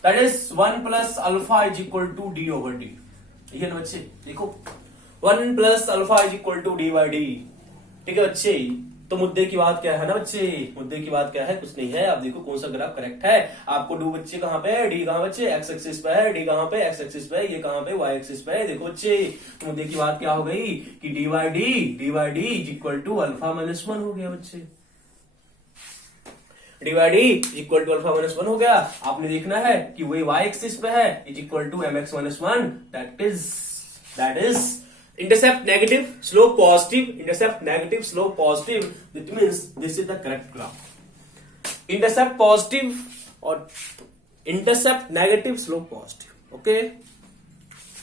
that is 1 plus alpha is equal to D over D. ठीक है ना बच्चे, देखो 1 plus alpha is equal to D by D. ठीक है बच्चे, तो मुद्दे की बात क्या है ना बच्चे, मुद्दे की बात क्या है, कुछ नहीं है। आप देखो कौन सा ग्राफ करेक्ट है। आपको डू बच्चे कहां पे है, डी कहां बच्चे एक्स एक्सिस पे है, डी कहां पे एक्स एक्सिस पे है, ये कहां पे वाई एक्सिस पे है। देखो बच्चे, तो मुद्दे की बात क्या हो गई कि d by d is equal to alpha minus 1 हो गया बच्चे। D by d is equal to alpha minus 1 हो गया। आपने देखना है कि वही वाई एक्सिस पे है, is equal to m x minus 1, that is intercept negative, slope positive, intercept negative, slope positive. That means this is the correct graph. Intercept positive और intercept negative, slope positive. Okay?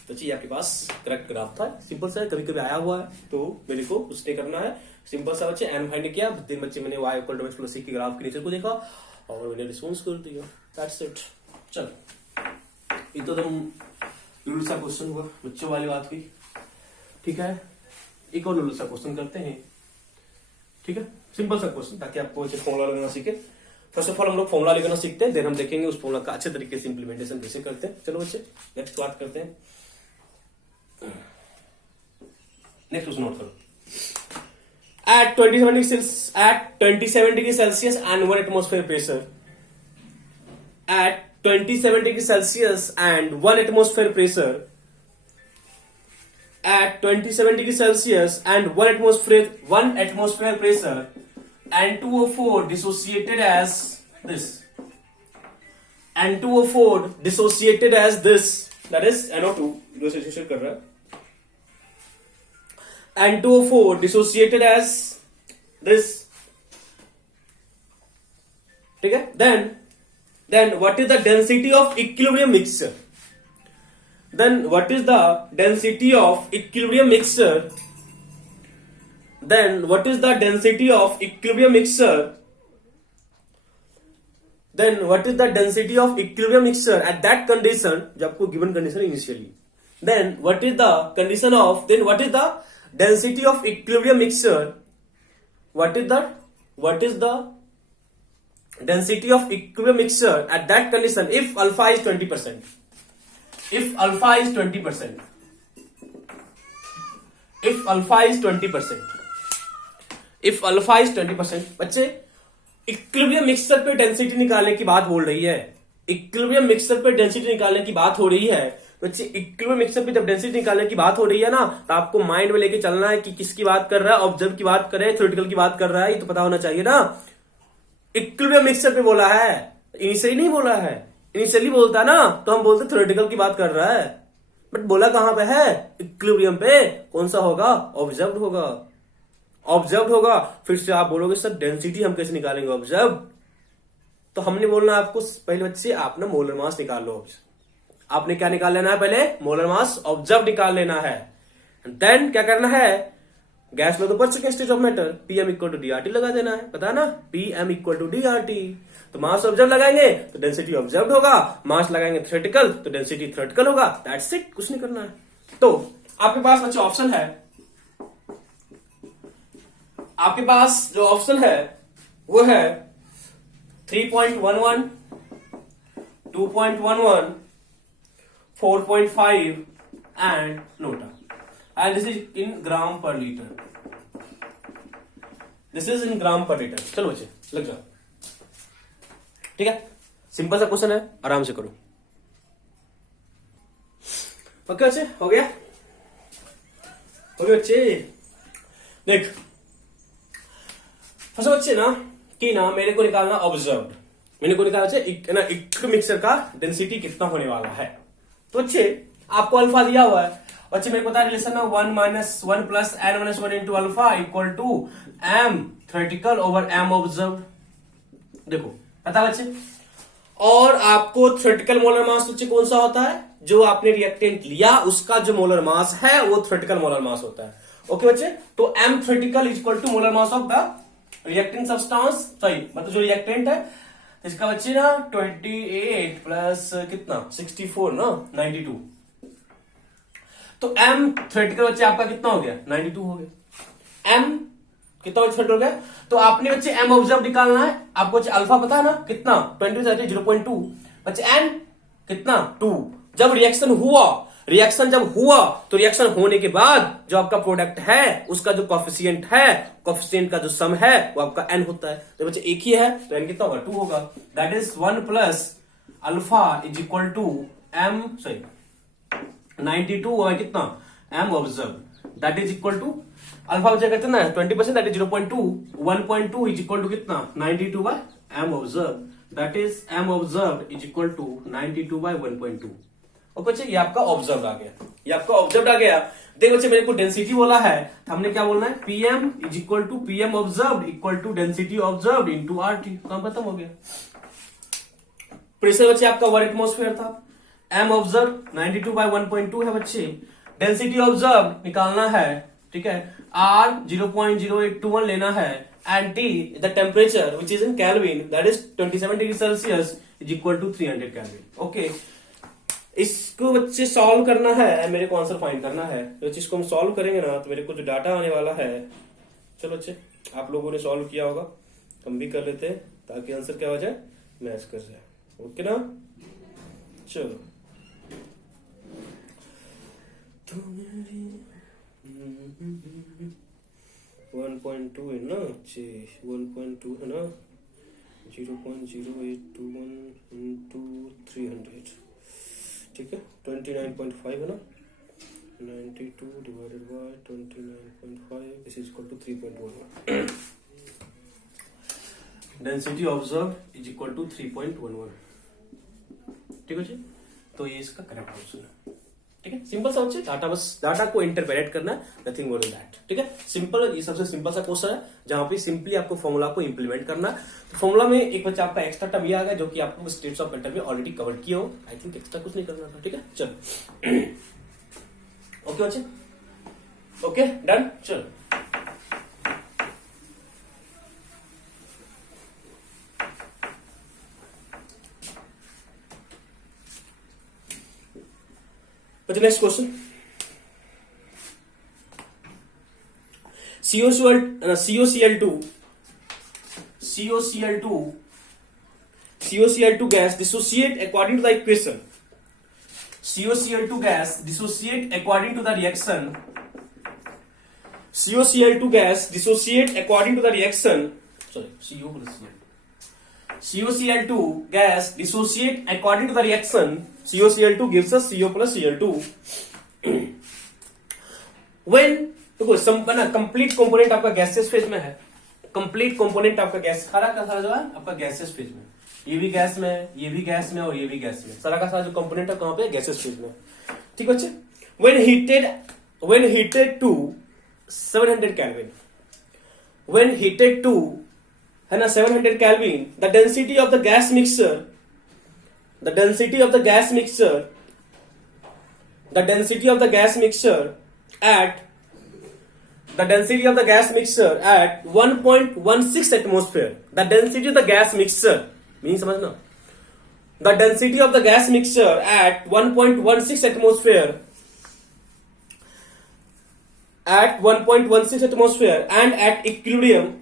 तो चाहिए आपके पास करेक्ट ग्राफ था, सिंपल सा, कभी कभी आया हुआ है तो मेरे को कुछ नहीं करना है, सिंपल सा बच्चे। एन फाइंड किया, तीन बच्चे मैंने y equal to x plus c के ग्राफ के नीचे को देखा और मैंने रिस्पॉन्स कर दिया, दैट्स इट। चलो, ये तो एकदम जरूरी सा क्वेश्चन हुआ, बच्चों वाली बात हुई। ठीक है, एक और लुल्लू सा क्वेश्चन करते हैं। ठीक है, सिंपल सा क्वेश्चन, ताकि आपको फॉर्मूला लगाना सीखे। फर्स्ट ऑफ ऑल हम लोग फॉर्मूला लगाना सीखते हैं, देन हम देखेंगे उस फॉर्मूला का अच्छे तरीके से इंप्लीमेंटेशन कैसे करते हैं। चलो बच्चे, नेक्स्ट बात करते हैं। नेक्स्ट क्वेश्चन नोट करो। At 27 degree Celsius and 1 atmosphere pressure, at 27 degree Celsius and 1 atmosphere pressure, at 27 degree Celsius and 1 atmosphere pressure, N2O4 dissociated as this. N2O4 dissociated as this. That is NO2 dissociate कर रहा है। N2O4 dissociated as this. ठीक है, then what is the density of equilibrium mixture? Then what is the density of equilibrium mixture? Then what is the density of equilibrium mixture? Then what is the density of equilibrium mixture at that condition? जब आपको given condition initially. Then what is the condition of? Then what is the density of equilibrium mixture? What is the density of equilibrium mixture at that condition if alpha is 20%? If alpha is 20%. If alpha is 20%. If alpha is 20%. बच्चे, इक्विलिब्रियम मिक्सचर पे डेंसिटी निकालने की बात बोल रही है। इक्विलिब्रियम मिक्सचर पे डेंसिटी निकालने की बात हो रही है बच्चे। इक्विलिब्रियम मिक्सचर पे जब डेंसिटी निकालने की बात हो रही है ना, तो आपको माइंड में लेके चलना है कि किसकी बात कर रहा है, ऑब्जर्व की बात कर रहा है, थ्योरेटिकल की बात कर रहा है, ये तो पता होना चाहिए ना। इक्विलिब्रियम मिक्सचर पे बोला है, इनिशियली नहीं बोला है। इनिशियली बोलता ना तो हम बोलते थ्योरेटिकल की बात कर रहा है, बट बोला कहां पे है, इक्विलिब्रियम पे। कौन सा होगा, ऑब्जर्व्ड होगा, ऑब्जर्व्ड होगा। फिर से आप बोलोगे सर डेंसिटी हम कैसे निकालेंगे, ऑब्जर्व। तो हमने बोलना आपको पहले बच्चे, आप ना मोलर मास निकाल लो। आपने क्या निकाल लेना है, पहले मोलर मास ऑब्जर्व निकाल लेना है। देन क्या करना है, गैस में तो पढ़ चुके state of matter, PM equal to dRT लगा देना है, पता है ना, पीएम इक्वल टू डीआरटी। तो मास ऑब्जर्व लगाएंगे तो डेंसिटी ऑब्जर्व होगा, मास लगाएंगे थ्योरेटिकल तो डेंसिटी थ्योरेटिकल होगा, दैट्स इट, कुछ नहीं करना है। तो आपके पास बच्चे ऑप्शन है, आपके पास जो ऑप्शन है वो है 3.11, 2.11, 4.5 and NOTA, and this is in gram per litre. This is in gram per litre. चलो बच्चे लग जाओ। ठीक है, सिंपल सा क्वेश्चन है, आराम से करो। ओके बच्चे, हो गया, हो गया बच्चे। देख फर्स्ट बच्चे ना कि ना मेरे को निकालना ऑब्जर्व्ड, मैंने को निकाला बच्चे मिक्सर का डेंसिटी कितना होने वाला है। तो बच्चे आपको अल्फा दिया हुआ है बच्चे, मेरे को पता है रिलेशन ना 1 plus n minus 1 into alpha equal to m theoretical over m observed. देखो पता बच्चे, और आपको थ्योरेटिकल मोलर मास बच्चे कौन सा होता है, जो आपने रिएक्टेंट लिया उसका जो मोलर मास है वो थ्योरेटिकल मोलर मास होता है। ओके बच्चे, तो m theoretical is equal to molar mass of the reactant substance, sorry मतलब जो रिएक्टेंट है इसका बच्चे ना 28 प्लस कितना 64 ना 92, तो m थ्योरेटिकल बच्चे आपका कितना हो गया 92 हो गया। m कितना थ्योरेटिकल हो गया, तो आपने बच्चे m ऑब्जर्व निकालना है, आपको बच्चे अल्फा पता है ना कितना 0.2 बच्चे n कितना 2। जब रिएक्शन जब हुआ तो रिएक्शन होने के बाद जो आपका प्रोडक्ट है उसका जो कोफिशिएंट का जो सम है वो आपका n होता है। तो बच्चे एक ही है तो n कितना होगा 2 होगा। That is 1 plus alpha is equal to m, sorry 92 और कितना m observe that is equal to alpha बच्चे कहते हैं ना 20%, that is 0.2, 1.2 is equal to कितना 92 by m observe, that is m observe is equal to 92 by 1.2। Okay बच्चे, ये आपका ऑब्जर्व आ गया, ये आपका ऑब्जर्व आ गया। देखो बच्चे मेरे को डेंसिटी बोला है तो हमने क्या बोलना है pm is equal to pm observe equal to density observe into RT, काम खत्म हो गया। प्रेशर बच्चे आपका 1 एटमॉस्फेयर था, m ऑब्जर्व 92 बाय 1.2 है बच्चे, डेंसिटी ऑब्जर्व निकालना है, ठीक है, R 0.0821 लेना है and T the temperature which is in kelvin that is 27 degree Celsius is equal to 300 kelvin. Okay, इसको बच्चे सॉल्व करना है, मेरे को आंसर फाइंड करना है, तो इसको हम सॉल्व करेंगे ना तो मेरे को जो डाटा आने वाला है, चलो बच्चे आप लोगों ने सॉल्व किया होगा, हम भी कर लेते हैं ताकि आंसर क्या हो जाए मैच कर जाए। ओके ना, चलो 1.2 है ना, 1.2 है ना, 0.0821 इंटू 300, ठीक है 29.5 है ना, 92 divided by 29.5 this is equal to 3.11। Density observe is equal to 3.11, ठीक है जी, तो ये इसका करेक्ट ऑप्शन है। ठीक है, सिंपल सा बच्चे, डाटा को इंटरप्रेट करना है, नथिंग मोर देन दैट। ठीक है, सिंपल, ये सबसे सिंपल सा क्वेश्चन है जहां पे सिंपली आपको फॉर्मूला को इंप्लीमेंट करना है। तो फॉर्मूला में एक बच्चा आपका एक्स्ट्रा टर्म ये आ गया जो कि आपको स्टेप्स ऑफ मेथड में ऑलरेडी कवर किया हो, आई थिंक एक्स्ट्रा कुछ नहीं करना था। ठीक है, चलो ओके बच्चे, ओके डन, चलो but the next question, COCl2 gas dissociate according to the equation, COCl2 gas dissociate according to the reaction, COCl2 gas dissociate according to the reaction, sorry CO plus Cl, COCl2 gas dissociate according to the reaction, COCl2 gives us CO plus Cl2 when, देखो कंप्लीट कंपोनेंट आपका गैसियस फेज में है, कंप्लीट कंपोनेंट आपका गैस सारा का सारा जो है आपका गैसियस फेज में, ये भी गैस में है, ये भी गैस में और ये भी गैस में, सारा का सारा जो कंपोनेंट है कहां पे गैसियस फेज में। ठीक बच्चे, when heated to 700 Kelvin, when heated to है ना 700 Kelvin, the density of the gas mixture at 1.16 atmosphere, the density of the gas mixture means समझना, the density of the gas mixture at 1.16 atmosphere and at equilibrium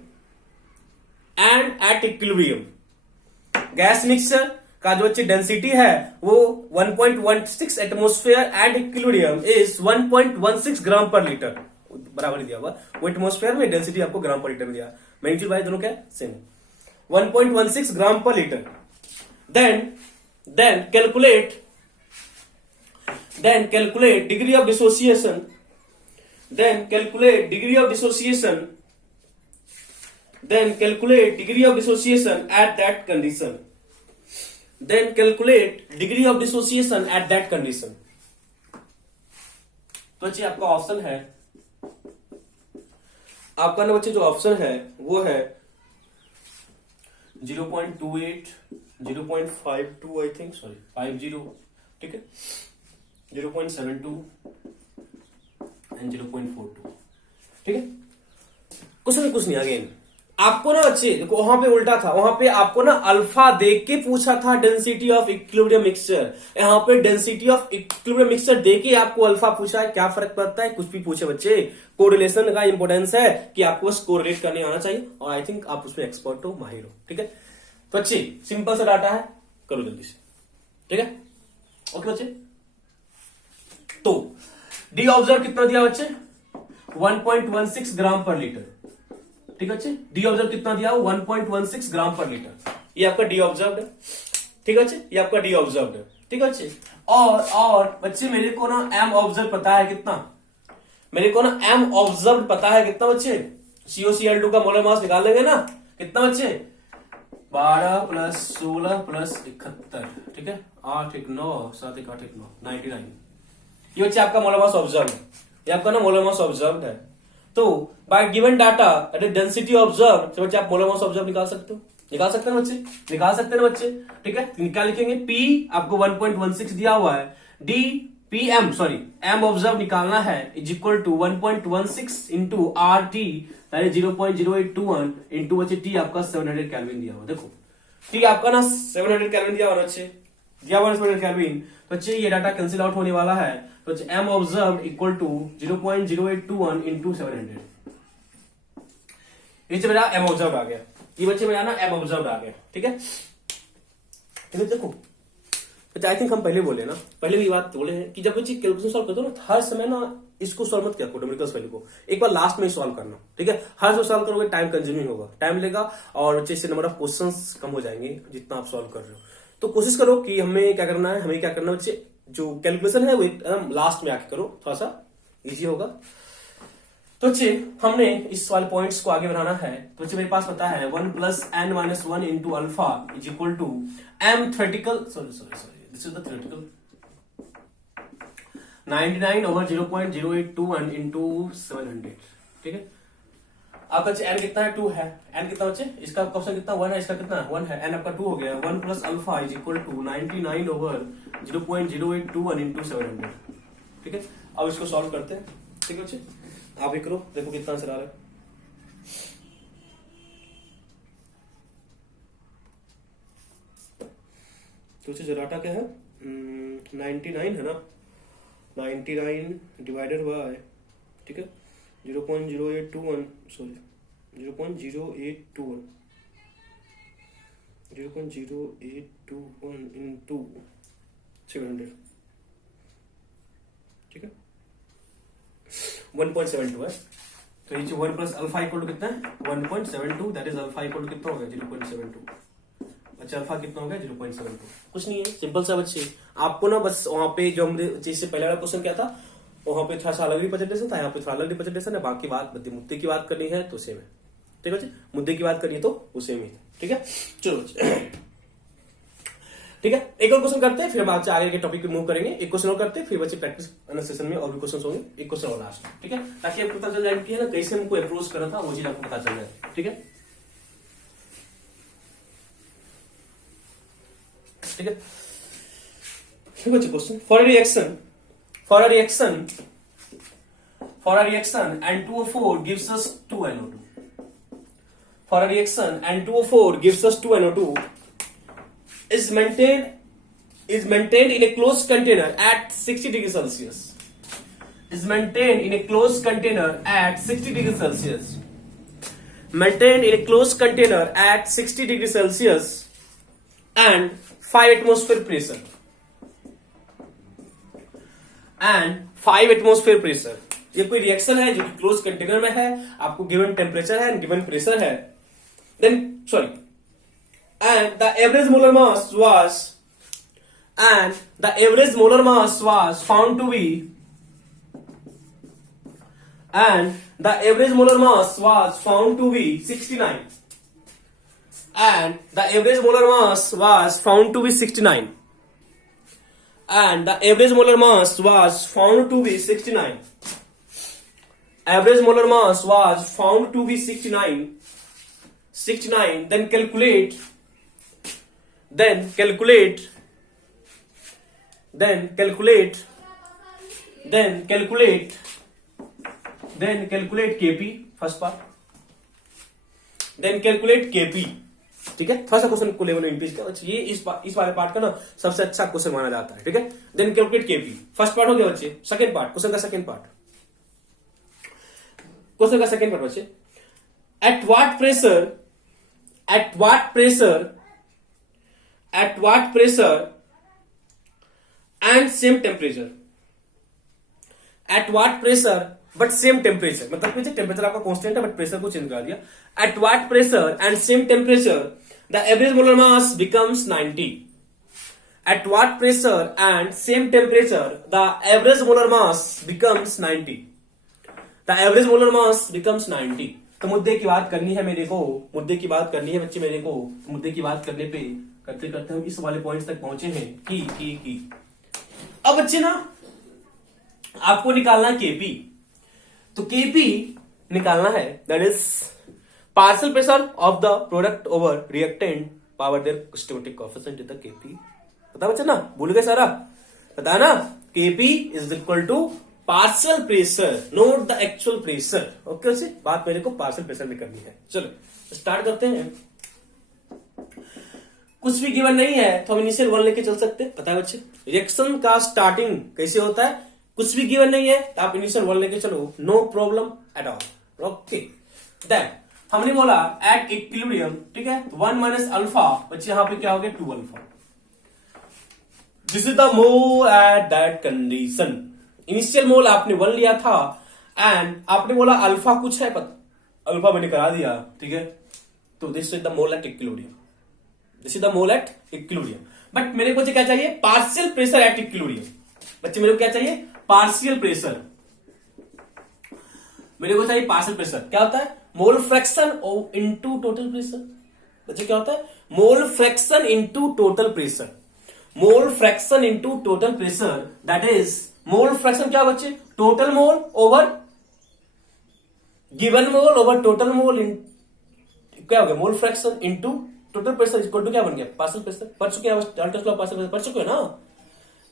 gas mixture का जो डेंसिटी है वो 1.16 atmosphere and equilibrium is 1.16 gram per litre, बराबर दिया हुआ, वो एटमोस्फेयर में डेंसिटी आपको ग्राम पर लीटर में दिया, मैग्नीट्यूड वाइज दोनों क्या same, 1.16 gram per litre. Then calculate degree of dissociation, then calculate degree of dissociation at that condition, तो बच्चे आपका ऑप्शन है, आपका ना बच्चे जो ऑप्शन है वो है 0.28, 0.52 आई थिंक, सॉरी 50, ठीक है 0.72 एंड 0.42। ठीक है, कुछ नहीं। अगेन आपको ना बच्चे देखो, वहां पे उल्टा था, वहां पे आपको ना अल्फा देख के पूछा था डेंसिटी ऑफ इक्विलिब्रियम मिक्सचर, यहाँ पे डेंसिटी ऑफ इक्विलिब्रियम मिक्सचर देख के आपको अल्फा पूछा है। क्या फर्क पड़ता है, कुछ भी पूछे बच्चे, कोरिलेशन का इंपॉर्टेंस है कि आपको बस कोरिलेट करने आना चाहिए, और आई थिंक आप उसमें एक्सपर्ट हो, माहिर हो। ठीक है, तो बच्चे सिंपल सा डाटा है, करो जल्दी से। ठीक है, ओके बच्चे। तो डी ऑब्जर्व कितना दिया बच्चे, 1.16 ग्राम पर लीटर। ठीक है बच्चे, डी ऑब्जर्व कितना दिया, 1.16 ग्राम पर लीटर। ये आपका डी ऑब्जर्व है। ठीक है बच्चे, ये आपका डी ऑब्जर्व है। ठीक है बच्चे, और बच्चे मेरे को ना एम ऑब्जर्व पता है कितना, मेरे को ना एम ऑब्जर्व पता है कितना बच्चे, COCl2 का मोलर मास निकाल लेंगे ना, कितना बच्चे, 12 + 16 + 71। ठीक है, 8 1 9 7 1 8 1 9 99। ये बच्चे आपका मोलर मास ऑब्जर्व है, ये आपका ना मोलर मास ऑब्जर्व है। तो bye given data that is density observe, तो बच्चे आप मोलर मास ऑब्जर्व निकाल सकते हो, निकाल सकते हैं बच्चे, निकाल सकते हैं बच्चे। ठीक है, क्या लिखेंगे, P आपको 1.16 दिया हुआ है, d PM sorry m observe निकालना है, is equal to 1.16 into RT, 0.0821 into बच्चे T आपका 700 केल्विन दिया हुआ। देखो ठीक है, आपका ना 700 केल्विन दिया हुआ बच्चे, दिया हुआ 700 केल्विन। तो बच्चे ये डाटा कैंसिल आउट होने वाला है, तो m observe equal to 0.0821 into 700। ये मेरा एम ऑब्जर्व आ गया, ये बच्चे मेरा ना एम ऑब्जर्व आ गया। ठीक है, देखो आई थिंक हम पहले बोले ना, पहले भी बात बोले हैं कि जब बच्चे कैलकुलेशन सॉल्व करते हो ना, हर समय ना इसको सॉल्व मत किया करो, न्यूमेरिकल्स वैल्यू को एक बार लास्ट में सॉल्व करना। ठीक है, हर जो सॉल्व करोगे टाइम कंज्यूमिंग होगा, टाइम लेगा, और बच्चे इससे नंबर ऑफ क्वेश्चंस कम हो जाएंगे जितना आप सॉल्व कर रहे हो। तो कोशिश करो कि हमें क्या करना है, बच्चे जो कैलकुलेशन है वो एकदम लास्ट में आके करो, थोड़ा सा इजी होगा। तो बच्चे हमने इस वाले पॉइंट्स को आगे बढ़ाना है, तो बच्चे मेरे पास पता है 1 + n-1 into alpha is equal to m theoretical, sorry this is the theoretical, 99/0.0821 into 700। ठीक है, आपका n कितना है, 2 है, n कितना बच्चे, इसका क्वेश्चन कितना 1 है, इसका कितना 1 है, n आपका 2 हो गया, 1 + alpha is equal to 99/0.0821 into 700। ठीक है, अब इसको सॉल्व करते हैं। ठीक है बच्चे, आप भी करो, देखो कितना आंसर आ रहा है। तो जो डाटा क्या है, 99 है ना, 99 डिवाइडेड बाय, ठीक है, 0.0821 सॉरी 0.0821 इंटू 700। ठीक है, 1.72 है, तो ये 1 + अल्फा इक्वल टू कितना है, 1.72, that is alpha equal to कितना हो गया, 0.72। अच्छा, अल्फा कितना हो गया, 0.72। कुछ नहीं है, सिंपल सा बच्चे, आपको ना बस वहां पे जो हमने चीज से पहले वाला क्वेश्चन क्या था, वहां पे थोड़ा सा अलग रिप्रेजेंटेशन था, यहाँ पे थोड़ा अलग रिप्रेजेंटेशन है, बाकी बात मुद्दे की बात करनी है तो सेम है। ठीक है बच्चे, मुद्दे की बात करनी है तो वो सेम ही है। ठीक है, चलो बच्चे, ठीक है, एक और क्वेश्चन करते हैं, फिर हम आपसे आगे के टॉपिक पे मूव करेंगे। एक क्वेश्चन और करते हैं, फिर बच्चे प्रैक्टिस सेशन में और भी क्वेश्चन होंगे, एक क्वेश्चन और लास्ट। ठीक है, ताकि आपको पता चल जाए कि है ना कैसे हमको अप्रोच करना था, वो चीज आपको पता चल जाए। ठीक है, ठीक है, ठीक बच्चे, question for a reaction N2O4 gives us 2NO2. For a reaction N2O4 gives us 2NO2 is maintained in a closed container at 60 degrees Celsius. Is maintained in a closed container at 60 degrees Celsius. Maintained in a closed container at 60 degrees Celsius and 5 atmosphere pressure. And 5 atmosphere pressure. ये कोई रिएक्शन है जो कि क्लोज कंटेनर में है, आपको गिवन टेम्परेचर है, गिवन प्रेशर है, then sorry, and the average molar mass was found to be, and the average molar mass was found to be 69, and the average molar mass was found to be 69, and the average molar mass was found to be 69. Average molar mass was found to be 69. Then calculate then calculate Kp, first part, then calculate Kp, ठीक है। थोड़ा सा क्वेश्चन को लेवल में इंक्रीज कर, ये इस वाले पार्ट का ना सबसे अच्छा क्वेश्चन माना जाता है, ठीक है। Then calculate Kp, first part हो गया बच्चे। सेकंड पार्ट, क्वेश्चन का सेकंड पार्ट, बच्चे, at what pressure and same temperature, at what pressure but same temperature, मतलब कि टेम्परेचर आपका कांस्टेंट है बट प्रेशर को चेंज कर दिया। Eight what pressure and same temperature the average molar mass becomes 90। Eight what pressure and same temperature the average molar mass becomes 90। The average molar mass becomes 90। तो मुद्दे की बात करनी है मेरे को, मुद्दे की बात करनी है बच्चे मेरे को। मुद्दे की बात करने पे करते करते हम इस वाले पॉइंट तक पहुंचे हैं कि अब बच्चे ना आपको निकालना है केपी। तो केपी निकालना है, that is partial pressure of the product over reactant power their stoichiometric coefficient is the Kp. पता बच्चा ना, भूल गए सारा, पता ना। Kp is equal to partial pressure, not the actual pressure. Okay बच्चे, बात मेरे को पार्शियल प्रेशर में करनी है। चलो स्टार्ट करते हैं। कुछ भी गिवन नहीं है तो हम इनिशियल 1 लेके चल सकते हैं। पता है बच्चे रिएक्शन का स्टार्टिंग कैसे होता है, कुछ भी गिवन नहीं है तो आप इनिशियल 1 लेके चलो, no problem at all. Okay, then हमने बोला एट इक्विलिब्रियम, ठीक है, 1 माइनस अल्फा, बच्चे यहां पे क्या हो गया 2 alpha. This is the mole at that condition. Initial मोल आपने 1 लिया था एंड आपने बोला अल्फा कुछ है, अल्फा मैंने करा दिया, ठीक है। तो this is the mole at equilibrium, this is the mole at equilibrium. But मेरे को क्या चाहिए, पार्शियल प्रेशर एट इक्विलिब्रियम। बच्चे मेरे को क्या चाहिए, पार्शियल प्रेशर, मेरे को चाहिए पार्शियल प्रेशर। क्या होता है, mole fraction into total pressure. बच्चे क्या होता है, mole fraction into total pressure, mole fraction into total pressure, that is mole fraction क्या बच्चे, total mole over given mole over total mole, इन क्या हो गया, mole fraction into total pressure equal to क्या बन गया, पार्शियल प्रेशर। पढ़ चुके हैं पार्शियल प्रेशर, पढ़ चुके हैं ना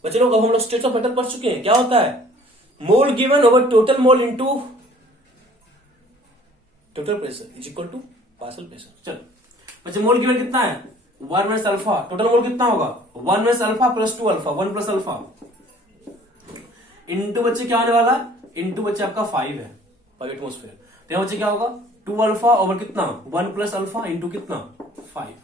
बच्चे लोग। अब हम लोग स्टेट्स ऑफ मैटर पढ़ चुके हैं। क्या होता है, mole given over total mole into total pressure is equal to partial pressure. चलो बच्चे मोल गिवन कितना है, 1 माइनस अल्फा, टोटल मोल कितना होगा 1 minus alpha plus 2 alpha, 1 plus alpha into बच्चे क्या होने वाला, इनटू बच्चे आपका 5 है, 5 एटमोस्फेयर। तो बच्चे क्या होगा 2 अल्फा ओवर कितना 1 प्लस अल्फा इनटू कितना 5।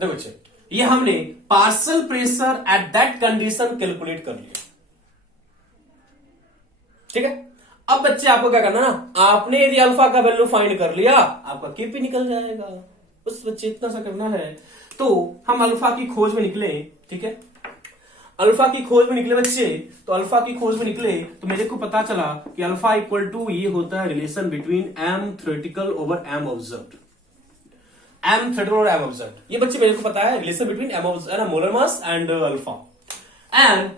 देखो बच्चे ये हमने partial pressure at that condition calculate कर लिया, ठीक है। अब बच्चे आपको क्या करना ना, आपने यदि अल्फा का वैल्यू फाइंड कर लिया, आपका केपी निकल जाएगा। बस बच्चे इतना सा करना है। तो हम अल्फा की खोज में निकले, ठीक है, अल्फा की खोज में निकले बच्चे। तो अल्फा की खोज में निकले तो मेरे को पता चला कि अल्फा इक्वल टू ये होता है relation between m theoretical over m observed, m theoretical और एम ऑब्जर्व्ड। ये बच्चे मेरे को पता है relation between m observed molar mass and alpha, and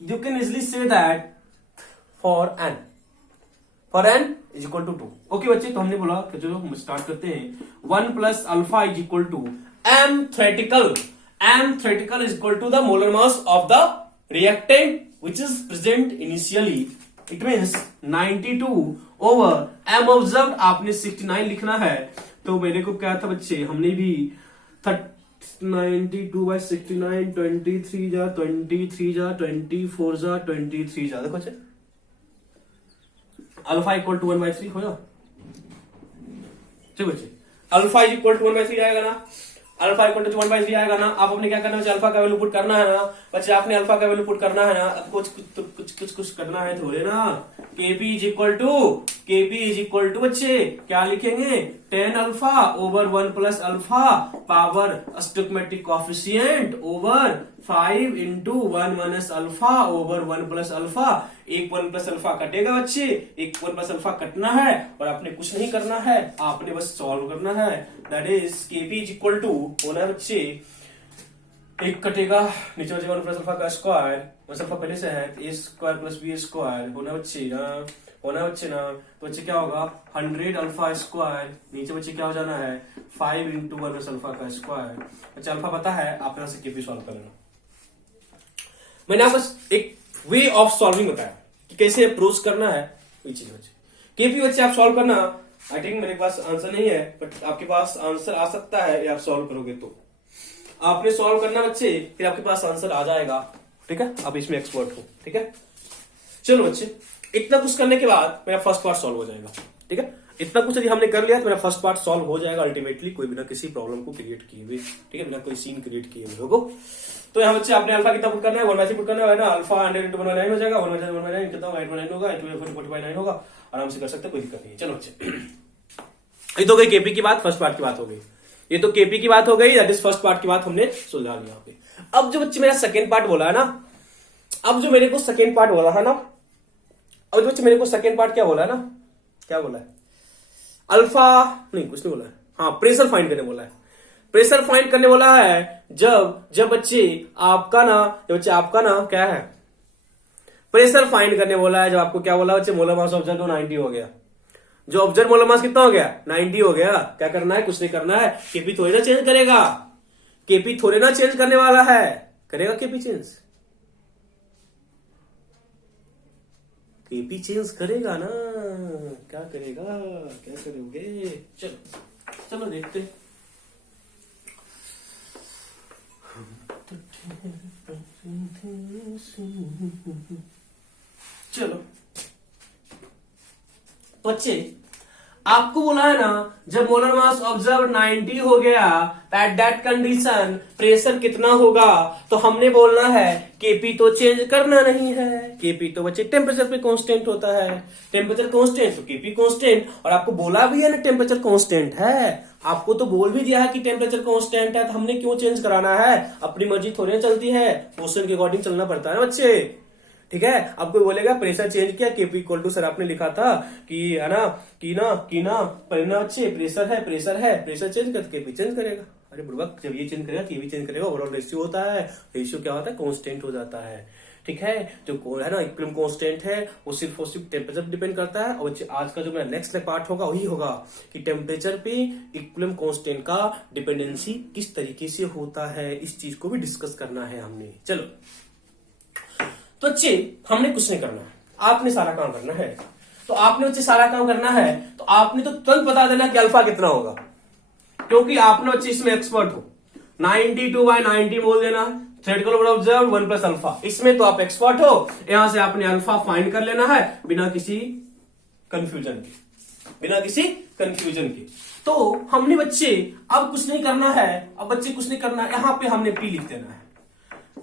you can easily see that for n is equal to 2। Okay बच्चे, तो हमने बोला कि चलो हम स्टार्ट करते हैं। 1 plus alpha is equal to m theoretical, m theoretical is equal to the molar mass of the reactant which is present initially, it means 92 over m observed आपने 69 लिखना है। तो मेरे को क्या था बच्चे, हमने भी 92 बाई 69, 23 जा 23 जा 24 जा 23 जा, देखो बच्चे अल्फा इक्वल टू 1/3 होगा, ठीक बच्चे। अल्फा इज इक्वल टू 1/3 आएगा ना, अल्फा इक्वल टू 1/3 आएगा ना। आप अपने क्या करना है, अल्फा का वैल्यू पुट करना है ना बच्चे, आपने अल्फा का वैल्यू पुट करना है ना। अब कुछ करना है थोड़े ना। केपी इज इक्वल टू बच्चे क्या लिखेंगे, 10 alpha over 1 plus alpha power stoichiometric coefficient over 5 into 1 minus alpha over 1 plus alpha. एक 1 प्लस अल्फा कटेगा बच्चे, एक 1 प्लस अल्फा कटना है और आपने कुछ नहीं करना है, आपने बस सॉल्व करना है। That is Kp is equal to होना है बच्चे, एक कटेगा नीचे बच्चे 1 प्लस अल्फा का स्क्वायर, बस अल्फा पहले से है, a square plus b square होना बच्चे ना। तो बच्चे क्या होगा 100 अल्फा स्क्वायर, नीचे बच्चे क्या हो जाना है 5 इंटू 1 प्लस अल्फा का स्क्वायर। बच्चे अल्फा पता है, आप यहां से केपी सॉल्व कर लेना। मैंने बस एक वे ऑफ सॉल्विंग बताया कि कैसे अप्रोच करना है ये चीज बच्चे। केपी बच्चे आप सॉल्व करना, आई थिंक मेरे पास आंसर नहीं है बट आपके पास आंसर आ सकता है, या आप सॉल्व करोगे तो आपने सॉल्व करना बच्चे, फिर आपके पास आंसर आ जाएगा। ठीक है, आप इसमें एक्सपर्ट हो। ठीक है, चलो बच्चे, इतना कुछ करने के बाद मेरा फर्स्ट पार्ट सॉल्व हो जाएगा। ठीक है, इतना कुछ यदि हमने कर लिया तो मेरा फर्स्ट पार्ट सॉल्व हो जाएगा अल्टीमेटली, कोई बिना किसी प्रॉब्लम को क्रिएट किए हुए। ठीक है, बिना कोई सीन क्रिएट किए हुए लोगों। तो यहाँ बच्चे आपने अल्फा कितना पुट करना है, 1/3 पुट करना है ना, अल्फा 100 into 1/9 हो जाएगा, 1/9 कितना 8/9 होगा, 8/9 होगा, आराम से कर सकते हैं, कोई दिक्कत नहीं है। चलो बच्चे, ये तो गई केपी की बात, फर्स्ट पार्ट की बात हो गई। ये तो केपी की बात हो गई, दैट इज फर्स्ट पार्ट की बात हमने सुलझा लिया यहाँ पे। अब जो बच्चे मेरा सेकेंड पार्ट बोला है ना, अब जो मेरे को सेकेंड पार्ट बोला है ना, अब जो बच्चे मेरे को सेकेंड पार्ट क्या बोला है ना, क्या बोला है, अल्फा नहीं, कुछ नहीं बोला है, हाँ प्रेशर फाइंड करने बोला है। प्रेशर फाइंड करने बोला है जब बच्चे आपका ना, जब बच्चे आपका ना क्या है, प्रेशर फाइंड करने बोला है, जब आपको क्या बोला बच्चे, मोलर मास ऑब्जर्व 90 हो गया, जो ऑब्जर्व मोलर मास कितना हो गया, 90 हो गया। क्या करना है, कुछ नहीं करना है, केपी थोड़ी ना चेंज करेगा, केपी थोड़े ना चेंज करने वाला है, करेगा केपी चेंज, केपी चेंज करेगा ना, क्या करेगा, क्या करोगे, चलो चलो देखते। चलो बच्चे, आपको बोला है ना, जब मोलर मास ऑब्जर्व 90 हो गया, एट दैट कंडीशन प्रेशर कितना होगा, तो हमने बोलना है केपी तो चेंज करना नहीं है, केपी तो बच्चे टेम्परेचर पे कांस्टेंट होता है, टेम्परेचर कांस्टेंट तो केपी कांस्टेंट, और आपको बोला भी है ना टेम्परेचर कांस्टेंट है, आपको तो बोल भी दिया है कि टेम्परेचर कांस्टेंट है, तो हमने क्यों चेंज कराना है, अपनी मर्जी थोड़ी ना चलती है, क्वेश्चन के अकॉर्डिंग चलना पड़ता है ना बच्चे। ठीक है, आपको बोलेगा प्रेशर चेंज किया, केपी इक्वल टू, सर आपने लिखा था कि है ना, की ना परिणाम अच्छे, प्रेशर है, प्रेशर चेंज कर, केपी चेंज करेगा। अरे बुढ़वा, जब ये चेंज करेगा केपी चेंज करेगा, ओवरऑल रेशियो होता है, रेशियो क्या होता है, कांस्टेंट हो जाता है। ठीक है, जो है ना इक्विलिब्रियम कांस्टेंट है, वो सिर्फ और सिर्फ टेम्परेचर पर डिपेंड करता है। और आज का जो मेरा नेक्स्ट पार्ट होगा वही होगा कि टेम्परेचर पे इक्विलिब्रियम कांस्टेंट का डिपेंडेंसी किस तरीके से होता है, इस चीज को भी डिस्कस करना है हमने। चलो तो बच्चे, हमने कुछ नहीं करना है, आपने सारा काम करना है। तो आपने बच्चे सारा काम करना है, तो आपने तो तुरंत बता देना कि अल्फा कितना होगा, क्योंकि आपने बच्चे इसमें एक्सपर्ट हो। 92/90 बोल देना, थ्योरेटिकल ऑब्जर्व 1 प्लस अल्फा, इसमें तो आप एक्सपर्ट हो। यहां से आपने अल्फा फाइंड कर लेना है बिना किसी कंफ्यूजन के, बिना किसी कंफ्यूजन के। तो हमने बच्चे अब कुछ नहीं करना है, अब बच्चे कुछ नहीं करना है, यहां पे हमने पी लिख देना है।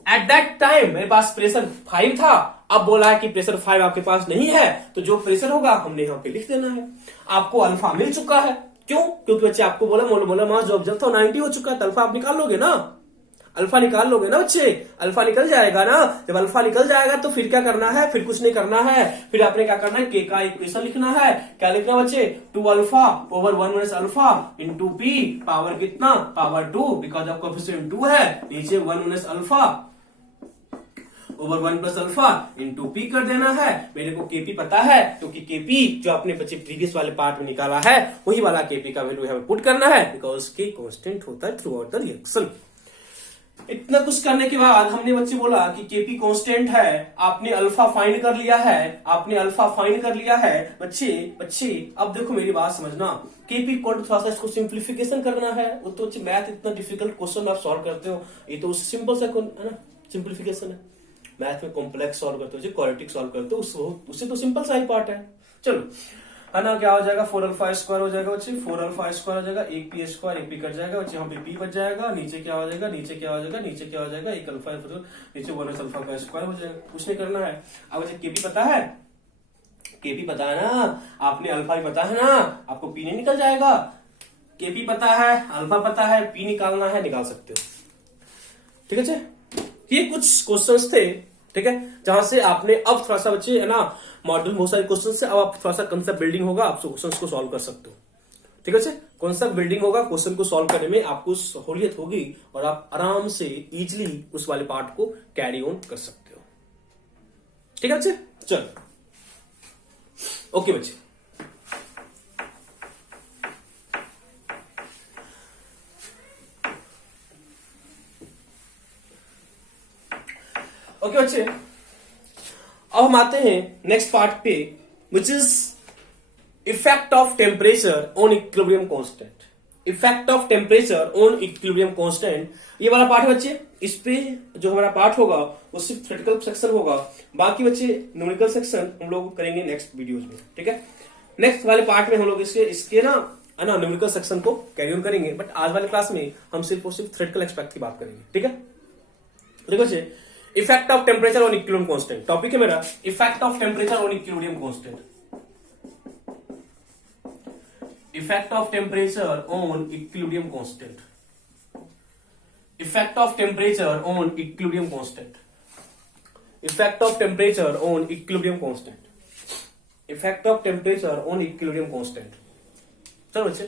एट दैट टाइम मेरे पास प्रेशर 5 था, अब बोला है कि प्रेशर 5 आपके पास नहीं है, तो जो प्रेशर होगा हमने यहां पे लिख देना है। आपको अल्फा मिल चुका है, क्यों, क्योंकि बच्चे आपको बोला मोलर मास जो ऑब्जर्व था 90 हो चुका है, तो अल्फा आप निकाल लोगे ना, अल्फा निकाल लोगे ना बच्चे, अल्फा निकल जाएगा ना। जब अल्फा निकल जाएगा तो फिर क्या करना है, फिर कुछ नहीं करना है, फिर आपने क्या करना है, के का इक्वेशन लिखना है। क्या लिखना बच्चे, 2 alpha over 1 minus alpha into P, power कितना, पावर 2, बिकॉज ऑफ कोएफिशिएंट 2 है, नीचे 1 minus alpha over 1 plus alpha into P कर देना है। मेरे को केपी पता है, क्योंकि केपी जो आपने बच्चे प्रीवियस वाले पार्ट में निकाला है, वही वाला केपी का वैल्यू यहाँ पे पुट करना है, बिकॉज के कांस्टेंट होता है थ्रू आउट द रिएक्शन। इतना कुछ करने के बाद हमने बच्चे बोला कि केपी कांस्टेंट है, आपने अल्फा फाइंड कर लिया है, आपने अल्फा फाइंड कर लिया है बच्चे अब देखो मेरी बात समझना, केपी इक्वल थोड़ा सा इसको सिंप्लीफिकेशन करना है। वो तो मैथ इतना डिफिकल्ट क्वेश्चन आप सॉल्व करते हो, ये तो सिंपल सा है ना, सिंप्लीफिकेशन है। मैथ में कॉम्प्लेक्स सॉल्व करते हो, क्वाड्रेटिक सॉल्व करते हो, उससे तो सिंपल सा ही पार्ट है। चलो है ना, क्या हो जाएगा, 4 अल्फा स्क्वायर हो जाएगा बच्चे, 4 अल्फा स्क्वायर हो जाएगा, एक पी स्क्वायर, एक पी कट जाएगा बच्चे, यहाँ पे पी बच जाएगा, नीचे क्या हो जाएगा, नीचे क्या हो जाएगा, नीचे क्या हो जाएगा, एक अल्फा नीचे 1 अल्फा का स्क्वायर हो जाएगा। कुछ नहीं करना है। अब बच्चे केपी पता है, केपी पता है ना, आपने अल्फा भी पता है ना, आपको पी नहीं निकल जाएगा। केपी पता है, अल्फा पता है, पी निकालना है, निकाल सकते हो। ठीक है, ये कुछ क्वेश्चंस थे, ठीक है, जहां से आपने अब थोड़ा सा बच्चे है ना, मॉड्यूल बहुत सारे क्वेश्चन से अब आप थोड़ा सा कंसेप्ट बिल्डिंग होगा, आप क्वेश्चन को सॉल्व कर सकते हो। ठीक है, कंसेप्ट बिल्डिंग होगा, क्वेश्चन को सॉल्व करने में आपको सहूलियत होगी और आप आराम से इजीली उस वाले पार्ट को कैरी ऑन कर सकते हो। ठीक है बच्चे, चलो ओके बच्चे, ओके बच्चे, अब हम आते हैं नेक्स्ट पार्ट पे, which is effect of temperature on equilibrium constant. Effect of temperature on equilibrium constant, ये वाला पार्ट है बच्चे। इस पे जो हमारा पार्ट होगा वो सिर्फ थ्योरेटिकल सेक्शन होगा, बाकी बच्चे न्यूमेरिकल सेक्शन हम लोग करेंगे नेक्स्ट वीडियोस में, ठीक है। नेक्स्ट वाले पार्ट में हम लोग इसके ना न्यूमेरिकल सेक्शन को कैरी ऑन करेंगे, बट आज वाले क्लास में हम सिर्फ और सिर्फ थ्योरेटिकल एस्पेक्ट की बात करेंगे, ठीक है। देखो बच्चे, effect of temperature on equilibrium constant topic है मेरा, effect of temperature on equilibrium constant. Effect of temperature on equilibrium constant. Effect of temperature on equilibrium constant. Effect of temperature on equilibrium constant. Effect of temperature on equilibrium constant. चलो बच्चे,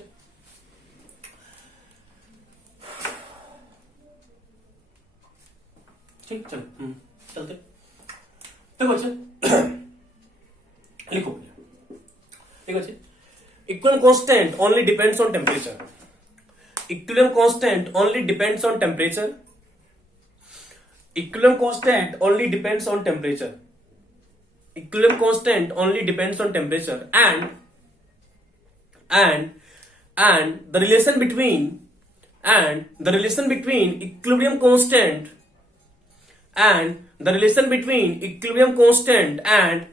ठीक, चलो चलते। देखो बच्चे, लिखो बच्चे, equilibrium constant only depends on temperature. Equilibrium constant only depends on temperature. Equilibrium constant only depends on temperature. Equilibrium constant only depends on temperature, and the relation between equilibrium constant and the relation between equilibrium constant and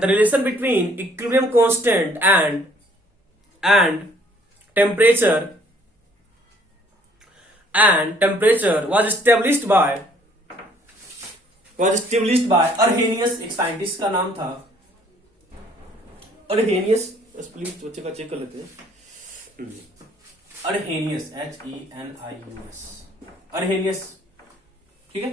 the relation between equilibrium constant and temperature was established by Arrhenius। एक साइंटिस्ट का नाम था Arrhenius, प्लीज बच्चे का चेक कर लेते हैं। Arrhenius, Henius, Arrhenius, ठीक है।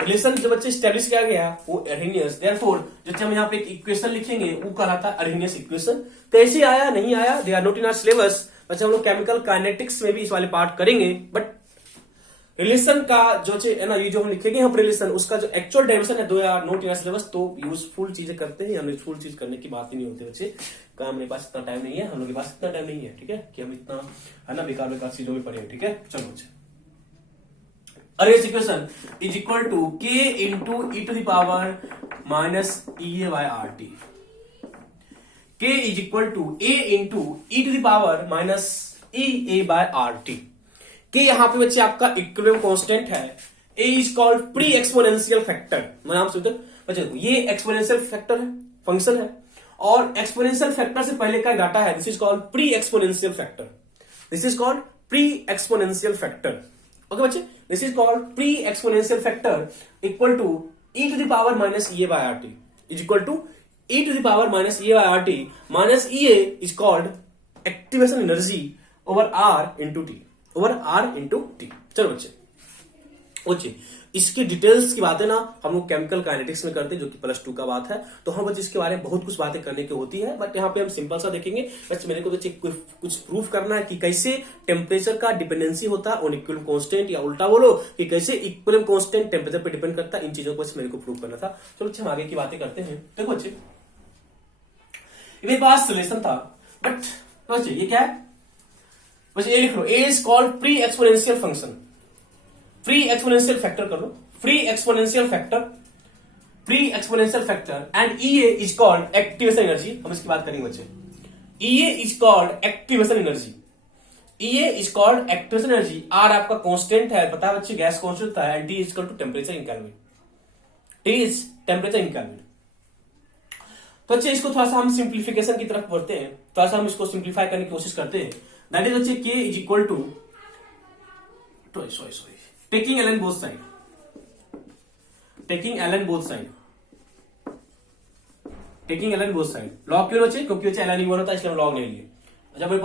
रिलेशन जो बच्चे स्टैब्लिश किया गया वो अरहेनियस, देयरफॉर जब हम यहाँ पे एक इक्वेशन लिखेंगे वो कहलाता है अरहेनियस इक्वेशन। तो ऐसे आया नहीं आया, they are not in our syllabus. बच्चे हम लोग केमिकल काइनेटिक्स में भी इस वाले पार्ट करेंगे, बट रिलेशन का जो है ना, ये जो हम लिखेंगे हम रिलेशन, उसका जो एक्चुअल डेरिवेशन है, they are not in our syllabus. तो यूजफुल चीजें करते हैं, हम यूजफुल चीज करने की बात ही नहीं होती बच्चे। काम मेरे पास इतना टाइम नहीं है, हम लोग के पास इतना टाइम नहीं है, ठीक है, कि हम इतना है ना बेकार चीजों में पढ़े, ठीक है। चलो बच्चे, Arrhenius equation is equal to K into e to the power minus EA by RT. K is equal to A into e to the power minus EA by RT. K यहाँ पे बच्चे आपका इक्विलिब्रियम कांस्टेंट है। A is called pre exponential factor. मैं नाम सुनते बच्चे, ये एक्सपोनेंशियल फैक्टर है, फंक्शन है, और एक्सपोनेंशियल फैक्टर से पहले का डाटा है, this is called pre exponential factor. This is called pre exponential factor, okay बच्चे। This is called pre exponential factor equal to e to the power minus EA by RT is equal to e to the power minus EA by RT minus EA is called activation energy over R into T, over R into T। चलो बच्चे, इसकी डिटेल्स की बातें ना हम लोग केमिकल काइनेटिक्स में करते हैं, जो कि +2 का बात है। तो हम बच्चे इसके बारे में बहुत कुछ बातें करने की होती है, बट यहाँ पे हम सिंपल सा देखेंगे। बस मेरे को तो कुछ प्रूफ करना है कि कैसे टेम्परेचर का डिपेंडेंसी होता है ऑन इक्विलिब्रियम कांस्टेंट, या उल्टा बोलो कि कैसे इक्विलिब्रियम कांस्टेंट टेम्परेचर पे डिपेंड करता है। इन चीजों को मेरे को प्रूव करना था। चलो बच्चे, हम आगे की बातें करते हैं। देखो बच्चे, मेरे पास सोल्यूशन था, बट बच्चे ये क्या है, बच्चे ये लिख लो, A is called pre exponential function. Free exponential factor कर लो, free exponential factor and EA is called activation energy. हम इसकी बात करेंगे बच्चे। EA is called activation energy, EA is called activation energy. R आपका कांस्टेंट है, पता है बच्चे, गैस कांस्टेंट होता है, T is equal to temperature in kelvin, T is temperature in kelvin. तो बच्चे इसको थोड़ा सा हम सिंप्लीफिकेशन की तरफ बढ़ते हैं, थोड़ा सा हम इसको सिंप्लीफाई करने की कोशिश करते हैं। दैट इज बच्चे K is equal to taking ln both side, log क्यों बच्चे, क्योंकि बच्चे ln इक्वल होता है, इसलिए हम log ले लिए। जब मेरे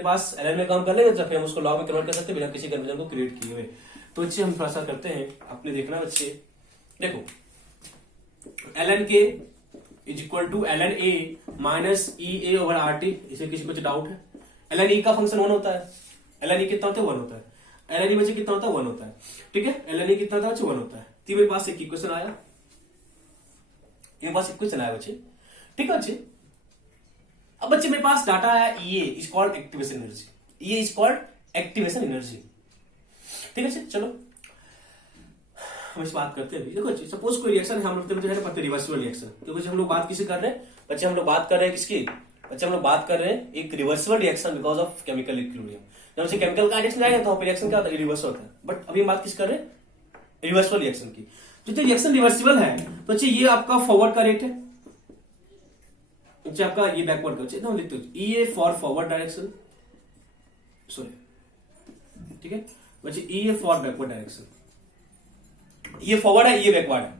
पास ln में काम कर लेंगे तो फिर हम उसको log में कन्वर्ट कर सकते हैं बिना किसी कन्वर्जन को क्रिएट किए हुए। तो बच्चे हम थोड़ा सा करते हैं, आपने देखना बच्चे, देखो ln k is equal to ln a minus EA over RT। इसमें किसी कुछ डाउट है? ln e का फंक्शन 1 होता है, ln e कितना होता है, 1 होता है। ln e बच्चे कितना होता है, 1 होता है, ठीक है। ln e कितना था बच्चे, 1 होता है। तो मेरे पास एक इक्वेशन आया, बच्चे, ठीक है बच्चे। अब बच्चे मेरे पास डाटा आया, EA is called activation energy, EA is called activation energy, ठीक है बच्चे। चलो हम इस बात करते हैं, देखो सपोज कोई रिएक्शन हम लोग तो है पता रिवर्सिबल रिएक्शन, क्योंकि हम लोग बात किसी कर रहे हैं बच्चे, हम लोग बात कर रहे हैं किसकी बच्चे, हम लोग बात कर रहे हैं एक reversible reaction because of chemical equilibrium. जब से केमिकल का रिएक्शन आएगा तो रिएक्शन क्या होता है, रिवर्स होता है, बट अभी हम बात किस कर रहे हैं, रिवर्सिबल रिएक्शन की। तो रिएक्शन रिवर्सिबल है तो अच्छा ये आपका फॉरवर्ड का रेट है, अच्छा आपका ये बैकवर्ड का, अच्छा लिखते हो E for forward direction, sorry ठीक है बच्चे, ई फॉर बैकवर्ड डायरेक्शन, ये फॉरवर्ड है ये बैकवर्ड है,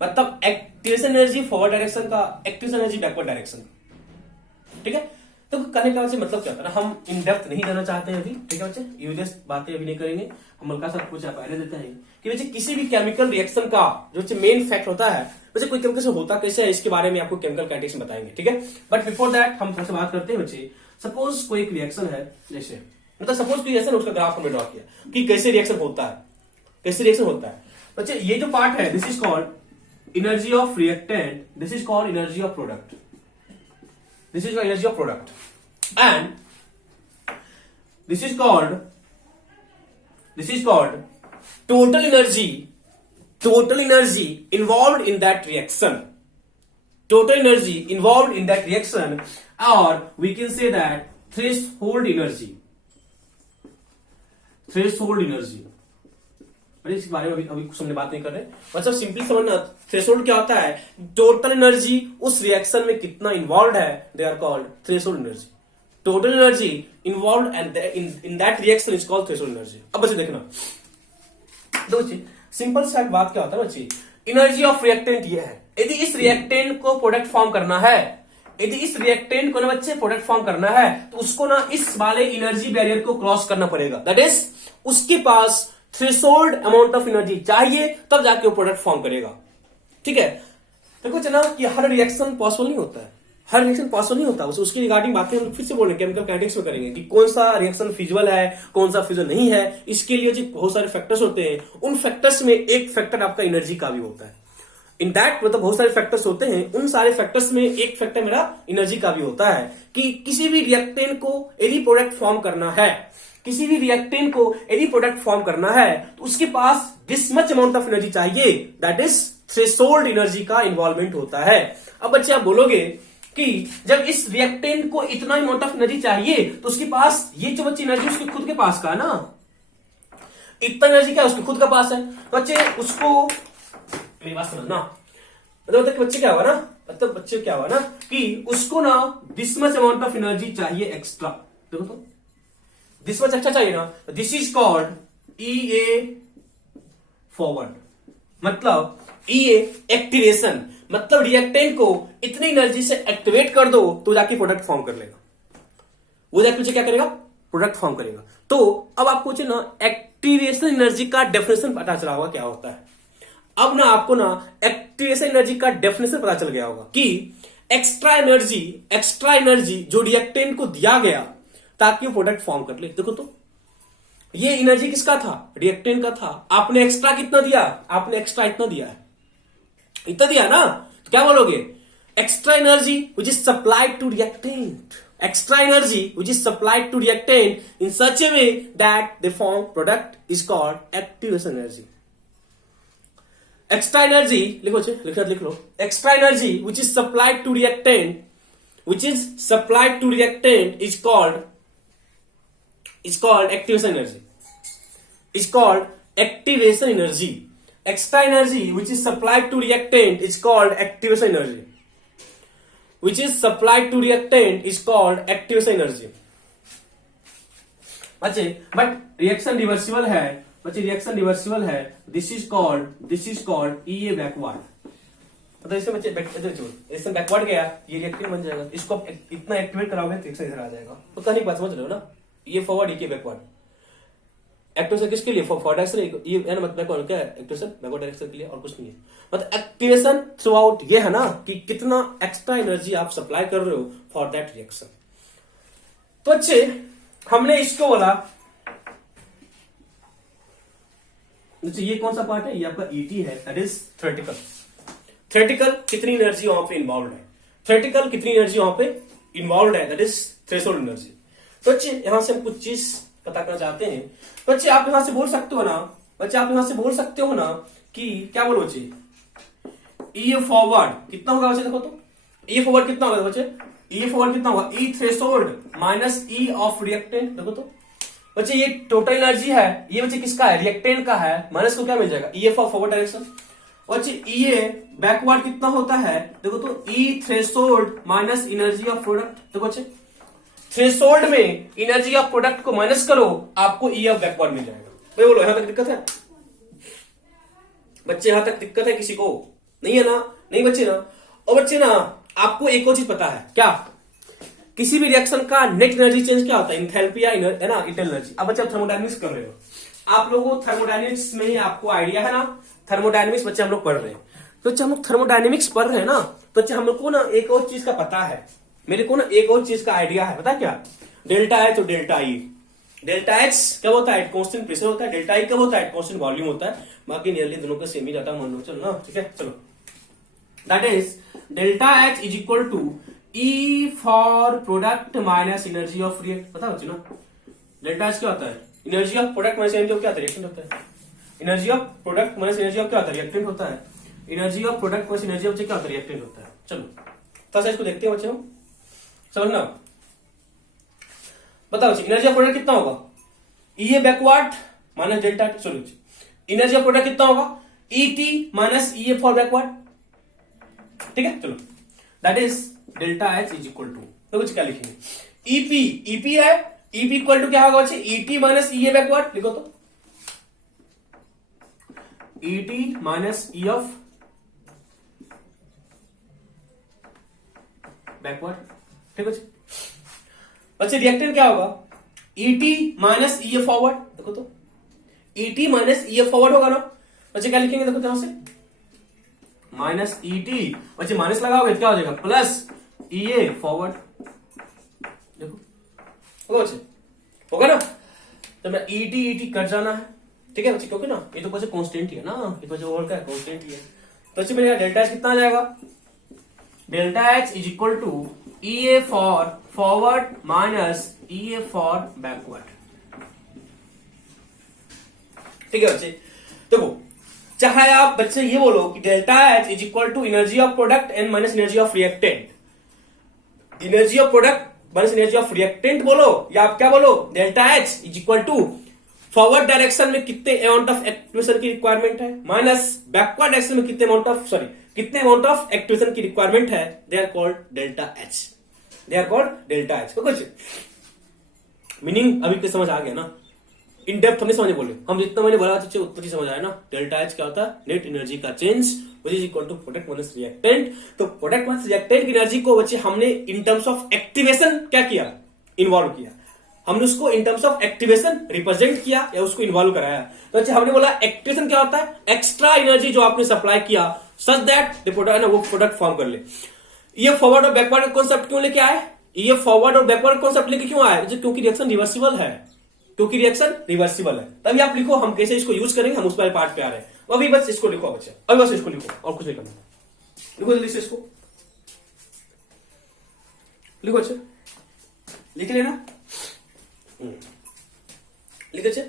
मतलब एक्टिवेशन एनर्जी फॉरवर्ड डायरेक्शन का, एक्टिवेशन एनर्जी बैकवर्ड डायरेक्शन, ठीक है। तो करने का मतलब क्या होता है ना, हम इन डेप्थ नहीं जाना चाहते हैं अभी, ठीक है बच्चे, यूजलेस बातें अभी नहीं करेंगे, हम हल्का सा कुछ आइडिया देते हैं कि बच्चे किसी भी केमिकल रिएक्शन का जो मेन फैक्ट होता है, वैसे कोई केमिकल से होता कैसे है इसके बारे में आपको केमिकल काइनेटिक्स में बताएंगे, ठीक है। बट बिफोर दैट हम थोड़ा सा बात करते हैं बच्चे, सपोज कोई एक रिएक्शन है, जैसे मतलब सपोज कोई रिएक्शन उसका ग्राफ हमने ड्रॉ किया कि कैसे रिएक्शन होता है, कैसे रिएक्शन होता है बच्चे। ये जो पार्ट है this is called energy of reactant, this is called energy of product, this is energy of product, and this is called total energy involved in that reaction, total energy involved in that reaction, or we can say that threshold energy, threshold energy। अरे इसके बारे में अभी कुछ हमने बात नहीं कर रहे, मतलब सिंपली समझना, थ्रेशोल्ड क्या होता है, टोटल एनर्जी उस रिएक्शन में कितना इन्वॉल्व है, they are called threshold energy, total energy involve and in that reaction is called threshold energy. अब बच्चे देखना, दो बच्चे सिंपल सा बात क्या होता है बच्चे, एनर्जी ऑफ रिएक्टेंट ये है, यदि इस रिएक्टेंट को प्रोडक्ट फॉर्म करना है, यदि इस रिएक्टेंट को ना बच्चे प्रोडक्ट फॉर्म करना है तो उसको ना इस वाले एनर्जी बैरियर को क्रॉस करना पड़ेगा, दैट इज उसके पास थ्रेशोल्ड अमाउंट ऑफ एनर्जी चाहिए तब जाके वो प्रोडक्ट फॉर्म करेगा, ठीक है। देखो चला कि हर रिएक्शन पॉसिबल नहीं होता है, हर रिएक्शन पॉसिबल नहीं होता, उसकी रिगार्डिंग बातें हम फिर से बोल रहे हैं केमिकल काइनेटिक्स में करेंगे कि कौन सा रिएक्शन फिजिबल है कौन सा फिजिबल नहीं है। इसके लिए जो बहुत सारे फैक्टर्स होते हैं, उन फैक्टर्स में एक फैक्टर आपका एनर्जी का भी होता है, इन दैट मतलब बहुत सारे फैक्टर्स होते हैं, उन सारे फैक्टर्स में एक फैक्टर मेरा एनर्जी का भी होता है कि किसी भी रिएक्टेंट को यदि प्रोडक्ट फॉर्म करना है, किसी भी रिएक्टेंट को यदि प्रोडक्ट फॉर्म करना है तो उसके पास this much amount of energy चाहिए, दैट इज थ्रेशोल्ड एनर्जी का इन्वॉल्वमेंट होता है। अब बच्चे आप बोलोगे कि जब इस रिएक्टेंट को इतना अमाउंट ऑफ एनर्जी चाहिए तो उसके पास ये जो बच्चे एनर्जी उसके खुद के पास का है ना, इतना एनर्जी क्या उसके खुद का पास है, बच्चे उसको मेरी बात समझना, मतलब बच्चे क्या हुआ ना, मतलब बच्चे क्या हुआ ना कि उसको ना this much amount of energy चाहिए एक्स्ट्रा, देखो तो दिस मच एक्स्ट्रा चाहिए ना, this is called EA forward, मतलब ईए एक्टिवेशन, मतलब रिएक्टेंट को इतनी एनर्जी से एक्टिवेट कर दो तो जाके प्रोडक्ट फॉर्म कर लेगा, वो जाके क्या करेगा, प्रोडक्ट फॉर्म करेगा। तो अब आपको ना एक्टिवेशन एनर्जी का डेफिनेशन पता चला होगा क्या होता है, अब ना आपको ना एक्टिवेशन एनर्जी का डेफिनेशन पता चल गया होगा कि एक्स्ट्रा एनर्जी जो रिएक्टेंट को दिया गया ताकि वो प्रोडक्ट फॉर्म कर ले। देखो तो ये एनर्जी किसका था, रिएक्टेंट का था, आपने एक्स्ट्रा कितना दिया, आपने एक्स्ट्रा इतना दिया है, इतना दिया ना, तो क्या बोलोगे, extra energy which is supplied to reactant, extra energy which is supplied to reactant in such a way that the form product is called activation energy. Extra energy लिखो, लिख लो, extra energy which is supplied to reactant, which is supplied to reactant is called activation energy, is called activation energy. Extra energy which is supplied to reactant is called activation energy, which is supplied to reactant is called activation energy। बच्चे बट रिएक्शन रिवर्सिबल है, बच्चे रिएक्शन रिवर्सिबल है, this is called EA backward, मतलब इसमें बच्चे रिएक्शन बैकवर्ड गया ये रिएक्टिव बन जाएगा, इसको इतना एक्टिवेट कराओगे तो रिएक्शन इधर आ जाएगा, तो कहने की बात समझ रहे हो ना, ये फॉरवर्ड ये बैकवर्ड, एक्टिवेशन किसके लिए, फॉरवर्ड डायरेक्शन, ये है ना, मतलब बैकवर्ड क्या है, एक्टिवेशन बैकवर्ड डायरेक्शन के लिए और कुछ नहीं है, मतलब एक्टिवेशन थ्रू आउट ये है ना कि कितना एक्स्ट्रा एनर्जी आप सप्लाई कर रहे हो फॉर दैट रिएक्शन। तो अच्छे हमने इसको बोला, ये कौन सा पार्ट है, ये आपका ईटी है, दैट इज थ्योरेटिकल। थ्योरेटिकल कितनी एनर्जी वहां पे इन्वॉल्व है, थ्योरेटिकल कितनी एनर्जी वहां पे इन्वॉल्व है, दैट इज थ्रेशोल्ड एनर्जी। तो अच्छे यहां से हम कुछ चीज पता करना चाहते हैं, तो अच्छे आप यहां से बोल सकते हो ना बच्चे आप यहां से बोल सकते हो ना कि क्या बोलो बच्चे, ई फॉरवर्ड कितना होगा बच्चे, देखो तो ई फॉरवर्ड कितना होगा बच्चे, ई फॉरवर्ड कितना होगा, E threshold minus E of reactant. देखो तो बच्चे ये टोटल एनर्जी है, ये बच्चे किसका है, रिएक्टेंट का है, माइनस को क्या मिल जाएगा, ई फॉर फॉरवर्ड डायरेक्शन। बच्चे ई बैकवर्ड कितना होता है, देखो तो E threshold minus energy of product. देखो बच्चे थ्रेशोल्ड में एनर्जी ऑफ प्रोडक्ट को माइनस करो, आपको ई ऑफ बैकवर्ड मिल जाएगा। तो बोलो यहां तक दिक्कत है बच्चे, यहां तक दिक्कत है किसी को, नहीं है ना, नहीं बच्चे ना। और बच्चे ना आपको एक और चीज पता है क्या, किसी भी रिएक्शन का नेट एनर्जी चेंज क्या होता है, इंथैल्पी या है ना इंटरनल एनर्जी। अब बच्चे आप थर्मोडायनेमिक्स कर रहे हो, आप लोगों को थर्मोडायनेमिक्स में ही आपको आइडिया है ना, थर्मोडायनेमिक्स बच्चे हम लोग पढ़ रहे हैं। तो बच्चे हम लोग थर्मोडायनेमिक्स पढ़ रहे हैं ना, तो बच्चे हम लोग को ना एक और चीज का पता है, मेरे को ना एक और चीज का आइडिया है, पता क्या, डेल्टा एच और डेल्टा ई। डेल्टा एच कब होता है, कांस्टेंट प्रेशर होता है, डेल्टा ई कब होता है, कांस्टेंट वॉल्यूम होता है। बाकी नियरली दोनों का सेम ही रहता है, मान लो चलो ना, ठीक है चलो। That is delta H is equal to E for product minus energy of react. पता बच्चे ना डेल्टा एच क्या होता है, energy of product minus energy of क्या होता है, रिएक्टेंट होता है। Energy of product minus energy of क्या होता है, रिएक्टेंट होता है। Energy of product minus energy of क्या होता है, रिएक्टेंट होता है। चलो थोड़ा सा इसको देखते हैं बच्चे, हम समझना। बताओ एनर्जी ऑफ प्रोडक्ट कितना होगा, E backward minus delta T. चलो एनर्जी ऑफ प्रोडक्ट कितना होगा, E T minus E for backward, ठीक है चलो। That is delta H is equal to, तो कुछ क्या लिखेंगे, ईपी, ईपी है, ईपी इक्वल टू क्या होगा बच्चे, ईटी माइनस ई बैकवर्ड। लिखो तो ET minus E of backward, ठीक है बच्चे। रिएक्टेंट क्या होगा, ईटी माइनस ई फॉरवर्ड। देखो तो ईटी माइनस ई फॉरवर्ड होगा ना बच्चे, क्या लिखेंगे देखो यहां से, माइनस ईटी, बच्चे माइनस लगाओगे क्या हो जाएगा, प्लस ई फॉरवर्ड। देखो होगा बच्चे, होगा ना, तो मैं ईटी कट जाना है, ठीक है बच्चे, क्योंकि ना ये तो बच्चे कांस्टेंट ही है ना, ये बच्चे और क्या कांस्टेंट ही है। तो बच्चे मेरा डेल्टा एच कितना आ जाएगा, delta H is equal to E A for forward minus E A for backward, ठीक है बच्चे। देखो चाहे आप बच्चे ये बोलो कि delta H is equal to energy of product and minus energy of reactant, energy of product minus energy of reactant बोलो, या आप क्या बोलो, delta H is equal to forward direction में कितने अमाउंट ऑफ एक्टिवेशन की रिक्वायरमेंट है, माइनस बैकवर्ड डायरेक्शन में कितने अमाउंट ऑफ एक्टिवेशन की रिक्वायरमेंट है, they are called delta H, they are called delta H. तो कुछ मीनिंग अभी के समझ आ गया ना, इन डेप्थ हमने समझ बोले, हम जितना मैंने बोला था उतना ही समझ आया ना। डेल्टा एच क्या होता है, नेट एनर्जी का change which is equal to product minus reactant. तो प्रोडक्ट माइनस रिएक्टेंट की एनर्जी को बच्चे हमने इन टर्म्स ऑफ एक्टिवेशन क्या किया, इन्वॉल्व किया, हमने उसको इन टर्म्स ऑफ एक्टिवेशन रिप्रेजेंट किया या उसको इन्वॉल्व कराया। तो अच्छा हमने बोला एक्टिवेशन क्या होता है, एक्स्ट्रा एनर्जी जो आपने सप्लाई किया सच दैट वो प्रोडक्ट फॉर्म कर ले। ये फॉरवर्ड और बैकवर्ड कॉन्सेप्ट क्यों लेके आए, ये फॉरवर्ड और बैकवर्ड कॉन्सेप्ट लेके क्यों आए, क्योंकि रिएक्शन रिवर्सिबल है, क्योंकि रिएक्शन रिवर्सिबल है। तभी आप लिखो हम कैसे इसको यूज करेंगे, हम उस वाले पार्ट पे आ रहे हैं। अभी बस इसको लिखो बच्चे, अभी बस इसको लिखो और कुछ नहीं करना, लिखो जल्दी से इसको लिखो बच्चे, लिख लेना, लिखे बच्चे।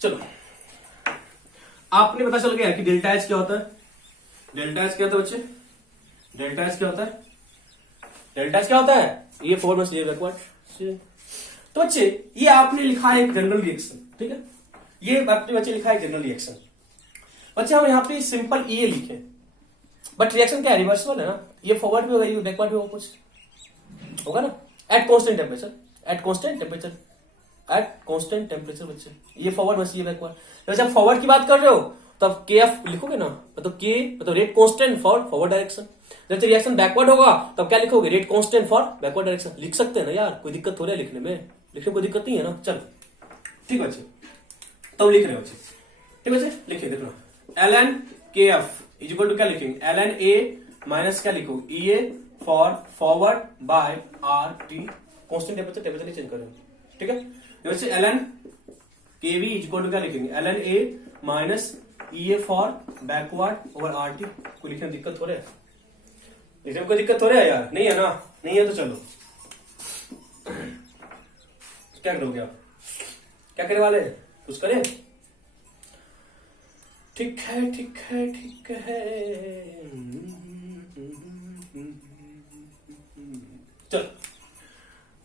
चलो आपने पता चल गया कि डेल्टा एच क्या होता है, डेल्टा एच क्या होता है बच्चे, डेल्टा एच क्या होता है, डेल्टा एच क्या होता है, ये फॉरवर्ड माइनस ये बैकवर्ड। तो बच्चे ये आपने लिखा है एक जनरल रिएक्शन, ठीक है, ये आपने बच्चे लिखा है जनरल रिएक्शन। बच्चे हम यहाँ पे सिंपल ये लिखे, बट रिएक्शन क्या है, रिवर्सिबल है ना, ये फॉरवर्ड भी होगा ये बैकवर्ड भी होगा, कुछ होगा ना, at constant temperature, at constant temperature, at constant temperature बच्चे, ये फॉरवर्ड बस ये बैकवर्ड। तो जब फॉरवर्ड की बात कर रहे हो तब के एफ लिखोगे ना, मतलब के मतलब rate constant for forward direction. जब रिएक्शन बैकवर्ड होगा तब क्या लिखोगे, rate constant for backward direction. लिख सकते हैं ना यार, कोई दिक्कत हो रहा है लिखने में, लिखने में कोई दिक्कत नहीं है ना। चलो ठीक बच्चे, तब लिख रहे हो बच्चे, ठीक बच्चे लिखिए, देखना L N K F is equal to क्या लिखेंगे, एल एन ए माइनस क्या लिखो, E A for forward by R T, constant temperature temperature change करेंगे, ठीक है। वैसे L N K V is equal to क्या लिखेंगे, L N A minus E A for backward over R T. कोई लिखने में दिक्कत हो रहा है, लिखने में कोई दिक्कत हो रहा है यार, नहीं है ना, नहीं है तो चलो क्या करोगे आप, क्या करने वाले हैं, कुछ करें। ठीक है ठीक है ठीक है। चलो,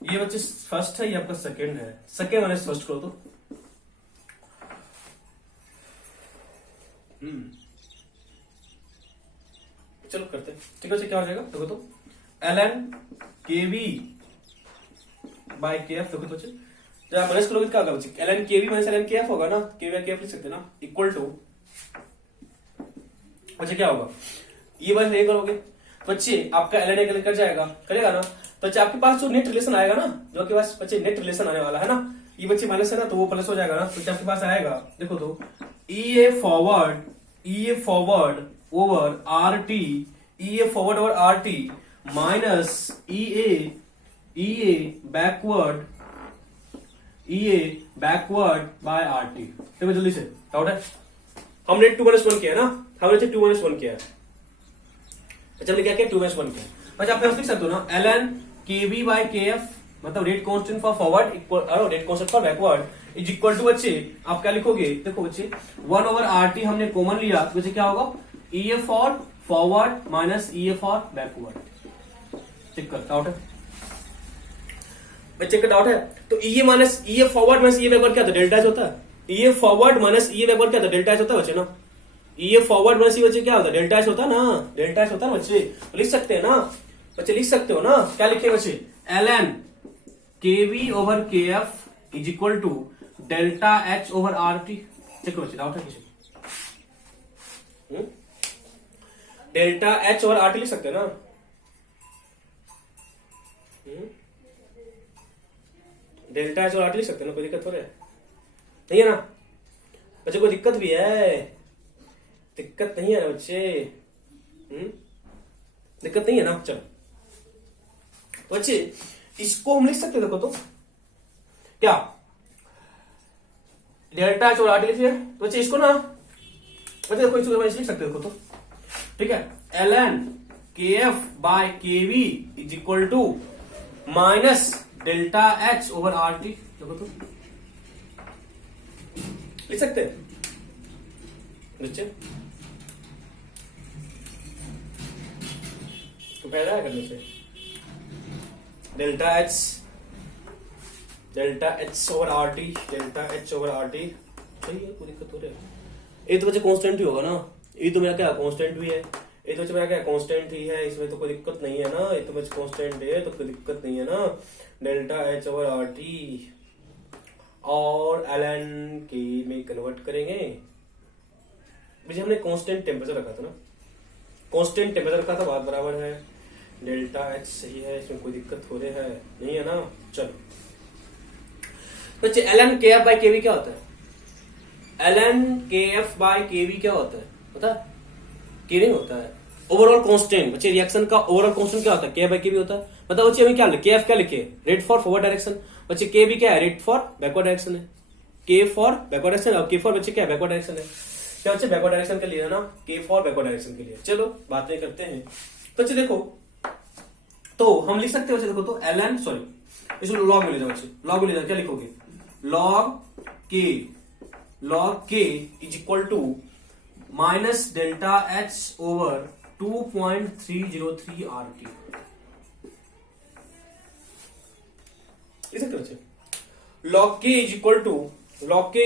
ये बच्चे फर्स्ट है, ये आपका सेकंड है। सेकंड माइनस फर्स्ट करो तो चलो करते हैं। ठीक है, क्या हो जाएगा देखो तो, ln kv बाय kf। देखो तो जब आप माइनस करोगे क्या होगा बच्चे, ln kv minus ln kf होगा ना, kv बाय kf लिख सकते हैं ना, इक्वल टू बच्चे क्या होगा, ये बात नहीं करोगे बच्चे आपका ln एक कट जाएगा, करेगा ना। तो बच्चे आपके पास जो नेट रिलेशन आएगा ना, जो आपके पास बच्चे नेट रिलेशन आने वाला है ना, ये बच्चे माइनस है ना, तो वो प्लस हो जाएगा ना। तो आपके पास आएगा देखो तो, E A forward over R T, E A forward over R T minus E A backward by R T. देखो जल्दी से, डाउट है, हमने 2-1 किया है ना, हमने 2-1 किया है। अच्छा हमने क्या किया, 2-1 किया। अच्छा आप लिख सकते हो ना, ln kv बाय kf, मतलब rate constant for forward equal rate constant for backward is equal to बच्चे आप क्या लिखोगे, देखो बच्चे 1 ओवर आर टी हमने कॉमन लिया, तो बच्चे क्या होगा, E A for forward minus E A for backward. Check कर, डाउट है बच्चे का, डाउट है। तो E A minus E A forward minus E A backward क्या था, डेल्टा एच होता है। ई A forward minus E A backward क्या था, डेल्टा एच होता है बच्चे ना। ई ए फॉरवर्ड माइनस ई बच्चे क्या होता है, डेल्टा एच होता है ना, डेल्टा एच होता है ना बच्चे। तो लिख सकते हैं ना बच्चे, लिख सकते हो ना, क्या लिखे बच्चे, ln kv over kf is equal to delta H over R T. Check बच्चे, डाउट है किसी, delta H over R T लिख सकते हैं ना। डेल्टा एच और आर टी लिख सकते हैं ना, कोई दिक्कत थोड़ी है, नहीं है ना बच्चे, कोई दिक्कत भी है, दिक्कत नहीं है ना बच्चे, दिक्कत नहीं है ना। चलो बच्चे इसको हम लिख सकते हैं, देखो तो क्या, डेल्टा एच और आर टी लिखिए। तो बच्चे इसको ना बच्चे देखो, इसको लिख सकते हैं, देखो तो ठीक है, ln kf by kv is equal to minus delta H over R T. देखो तो लिख सकते हैं बच्चे, तो फायदा है करने से, delta H over R T, delta H over R T, सही है, कोई दिक्कत हो रही है। ये तो बच्चे कांस्टेंट ही होगा ना, ये तो मेरा क्या कांस्टेंट भी है, ये तो बच्चे मेरा क्या कांस्टेंट ही है, इसमें तो कोई दिक्कत नहीं है ना, ये तो बच्चे कांस्टेंट है तो कोई दिक्कत नहीं है ना। Delta H over R T और ln के में कन्वर्ट करेंगे, मुझे हमने कांस्टेंट टेम्परेचर रखा था ना, कांस्टेंट टेम्परेचर रखा था, बात बराबर है, डेल्टा एच सही है, इसमें कोई दिक्कत हो रही है नहीं है ना। चलो बच्चे ln kf बाय kv क्या होता है, ln kf बाय kv क्या होता है पता है, k नहीं होता है, ओवरऑल कांस्टेंट। बच्चे रिएक्शन का ओवरऑल कांस्टेंट क्या होता है, k बाय kv होता है। बताओ बच्चे हमें क्या kf क्या लिखे, रेट फॉर फॉरवर्ड डायरेक्शन, बच्चे k भी क्या है, रेट फॉर बैकवर्ड डायरेक्शन है, k फॉर बैकवर्ड डायरेक्शन और k फॉर बच्चे क्या है, बैकवर्ड डायरेक्शन है। क्या बच्चे बैकवर्ड डायरेक्शन के लिए ना, k फॉर बैकवर्ड डायरेक्शन के लिए। चलो बातें करते हैं बच्चे, देखो तो हम लिख सकते हैं बच्चे, देखो तो ln सॉरी इसको लॉग में ले जाओ बच्चे, लॉग में ले जाओ, क्या लिखोगे, log k is equal to minus delta H over 2.303 R T. लिख सकते बच्चे, log k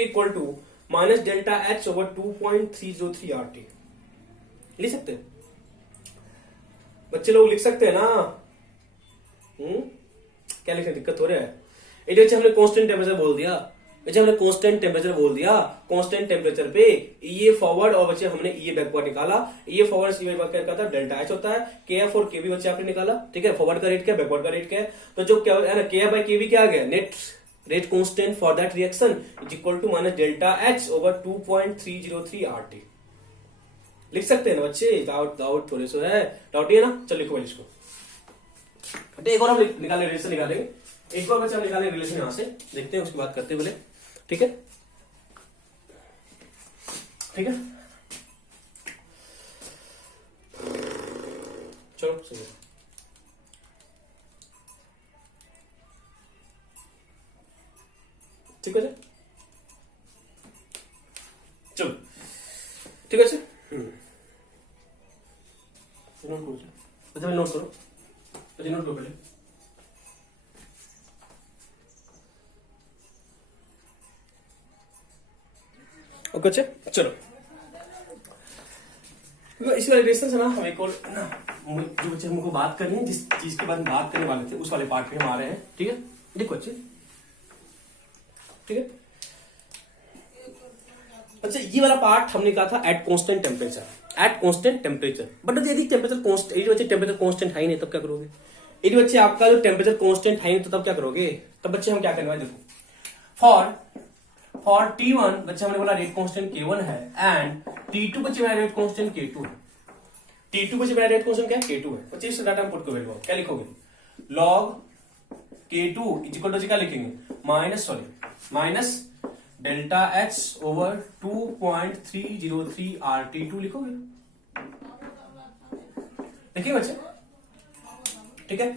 equal to minus delta H over 2.303 R T. लिख सकते हैं बच्चे, लोग लिख सकते हैं ना। क्या लिखने दिक्कत हो रहा है, ये हमने कांस्टेंट टेम्परेचर बोल दिया, कांस्टेंट टेम्परेचर पे ये फॉरवर्ड और बच्चे हमने ये बैकवर्ड निकाला, ये फॉरवर्ड का था डेल्टा एच होता है, केएफ और केबी बच्चे आपने निकाला, ठीक है, फॉरवर्ड का रेट क्या, बैकवर्ड का रेट क्या है, तो जो क्या है ना, केएफ बाय केबी क्या आ गया, net rate constant for that reaction is equal to minus delta H over 2.303 RT. लिख सकते हैं ना बच्चे, डाउट थोड़े सो है, डाउट है ना। चल लिखो इसको, एक और हम निकालेंगे, रिलेशन निकालेंगे, एक बार बच्चे हम निकालेंगे रिलेशन यहां से, देखते हैं उसकी बात करते बोले, ठीक है ठीक है। चलो सुनो, ठीक है चलो ঠিক আছে, নোট করো, প্রথমে নোট করো, নোট করো पहले। ओके अच्छा चलो, इस वाले रिलेशन से ना हम एक और ना जो बच्चे हमको बात करनी है, जिस चीज के बारे में बात करने वाले थे उस वाले पार्ट पे हम आ रहे हैं। ठीक है, देखो अच्छे, ठीक है। अच्छा, ये वाला पार्ट हमने कहा था at constant temperature, at constant temperature. But यदि टेम्परेचर कांस्टेंट, यदि बच्चे टेम्परेचर कांस्टेंट है ही नहीं तब क्या करोगे? यदि बच्चे आपका जो टेम्परेचर कांस्टेंट है नहीं तो तब क्या करोगे? तब बच्चे हम क्या करने वाले, देखो फॉर T1 बच्चे हमने बोला रेट कांस्टेंट K1 है, एंड T2 बच्चे मेरा रेट कांस्टेंट K2 है। T2 बच्चे मेरा रेट कांस्टेंट क्या है? K2 है। बच्चे इस डाटा हम पुट करोगे, क्या लिखोगे? log K2 is equal to क्या लिखेंगे? Minus delta H over 2.303 RT2 लिखोगे, देखिए बच्चे, ठीक है।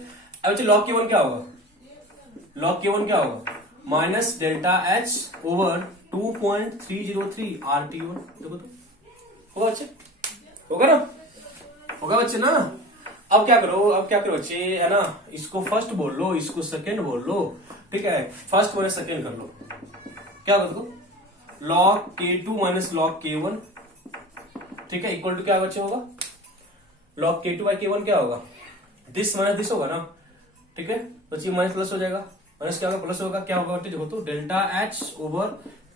अब बच्चे log K1 क्या होगा? log K1 क्या होगा? Minus delta H over 2.303 RT1, देखो तो होगा बच्चे, होगा ना, होगा बच्चे ना। अब क्या करो, बच्चे, है ना, इसको फर्स्ट बोल लो, इसको सेकंड बोल लो, ठीक है। फर्स्ट माइनस सेकंड कर लो, क्या होगा देखो, log K2 minus log K1, ठीक है, इक्वल टू क्या बच्चे होगा? log K2 बाय K1 क्या होगा? दिस माइनस दिस होगा ना, ठीक है बच्चे, माइनस प्लस हो जाएगा, माइनस क्या होगा? प्लस होगा, क्या होगा बच्चे देखो तो, delta H over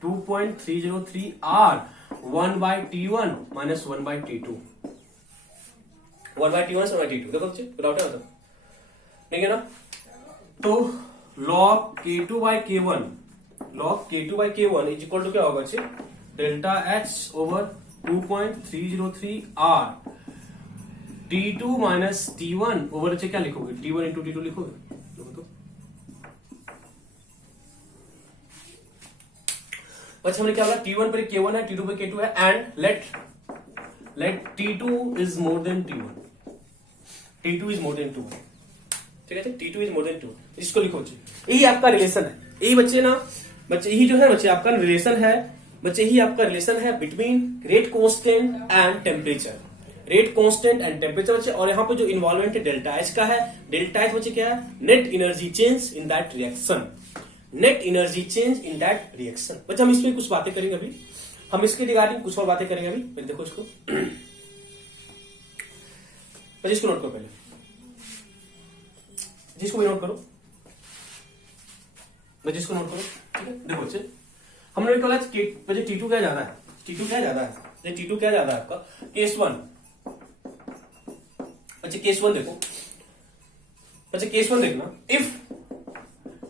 2.303 R 1 by T1 minus 1 by T2, 1 by T1 1 by T2, देखो बच्चे, डाउट है मतलब नहीं है ना। तो log K2 by K1, log K2 by K1 is equal to क्या होगा बच्चे? Delta H over 2.303 R T2 minus T1 over बच्चे क्या लिखोगे? T1 इंटू T2 लिखोगे, बच्चे हमने क्या बोला? T1 पर K1 है, T2 पर K2 है, and let T2 is more than T1, T2 is more than 2, ठीक है, T2 इज मोर देन 2, इसको लिखो बच्चे। यही आपका रिलेशन है, यही बच्चे ना, बच्चे यही जो है बच्चे आपका रिलेशन है, बच्चे यही आपका रिलेशन है between rate constant and temperature, rate constant and temperature बच्चे। और यहाँ पे जो इन्वॉल्वमेंट है डेल्टा H का है, डेल्टा H बच्चे क्या है? Net energy change in that reaction, net energy change in that reaction. बच्चे हम इसमें कुछ बातें करेंगे अभी, हम इसके रिगार्डिंग कुछ और बातें करेंगे अभी। देखो इसको, इसको नोट करो पहले, जिसको भी नोट करो, जिसको नोट करो, ठीक है। देखो बच्चे, हमने कहा बच्चे T2 क्या ज्यादा है? T2 क्या ज्यादा है? T2 क्या ज्यादा है आपका? केस 1, बच्चे केस 1 देखो, बच्चे केस 1 देखना,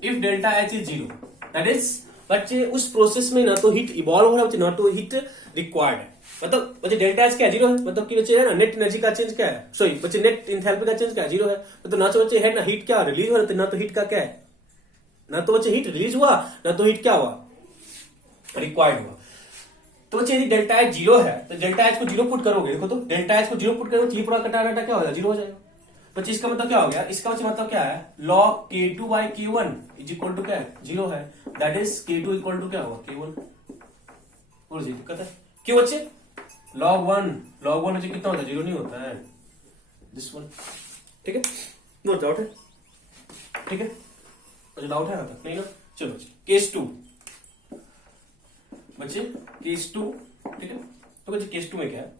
if delta H is 0, that is बच्चे उस प्रोसेस में ना तो हीट इवॉल्व हो रहा है, ना तो हीट रिक्वायर्ड है। मतलब बच्चे डेल्टा H क्या 0 है, मतलब कि बच्चे है ना नेट एनर्जी का चेंज क्या है, सॉरी बच्चे नेट इंथैल्पी का चेंज क्या 0 है, तो ना तो बच्चे है ना हीट क्या रिलीज हो रहा है, ना तो हीट का क्या है, ना तो बच्चे हीट रिलीज हुआ, ना तो हीट क्या हुआ, रिक्वायर्ड हुआ। तो बच्चे यदि डेल्टा H 0 है तो डेल्टा H को 0 पुट करोगे, देखो तो डेल्टा H को 0 पुट करोगे, पूरा कटा डाटा क्या हो जाएगा? 0 हो जाएगा। बच्चे इसका मतलब क्या हो गया? इसका मतलब क्या है? log K2 by K1 is equal to क्या है? 0 है, that is K2 equal to क्या होगा? K1 और 0 दिक्कत है क्यों बच्चे? log 1 बच्चे कितना होता है? 0 नहीं होता है, दिस वन, ठीक है, नो डाउट है, ठीक है, मुझे डाउट है ना तक नहीं ना। चलो बच्चे केस 2, बच्चे केस 2, ठीक है। तो बच्चे केस 2 में क्या है?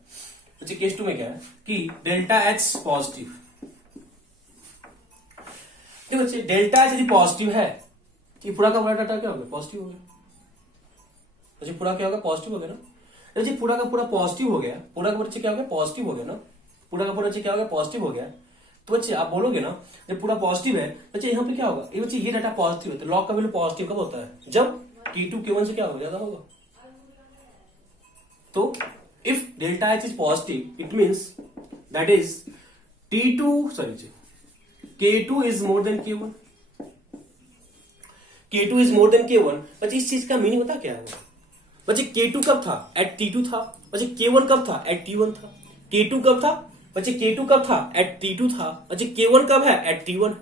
बच्चे केस 2 में क्या है कि डेल्टा H पॉजिटिव, ठीक बच्चे, डेल्टा H यदि पॉजिटिव है कि पूरा का पूरा डाटा क्या होगा? पॉजिटिव हो गया। बच्चे पूरा क्या होगा? पॉजिटिव हो गया ना। बच्चे पूरा का पूरा पॉजिटिव हो गया, पूरा का बच्चे क्या हो गया? पॉजिटिव हो गया ना, पूरा का पूरा बच्चे क्या हो गया? पॉजिटिव हो गया। तो बच्चे आप बोलोगे ना जब पूरा पॉजिटिव है, बच्चे यहाँ पे क्या होगा? ये बच्चे ये डाटा पॉजिटिव है, तो लॉग का वैल्यू पॉजिटिव कब होता है? जब T2 K1 से क्या होगा? ज्यादा होगा। तो if delta H is positive it means that is K2 is more than K1, K2 is more than K1। बच्चे इस चीज का मीनिंग पता क्या है? बच्चे K2 कब था? एट T2 था। बच्चे K1 कब था? एट T1 था। K2 कब था? बच्चे K2 कब था? एट T2 था। बच्चे K1 कब है? Eight T1।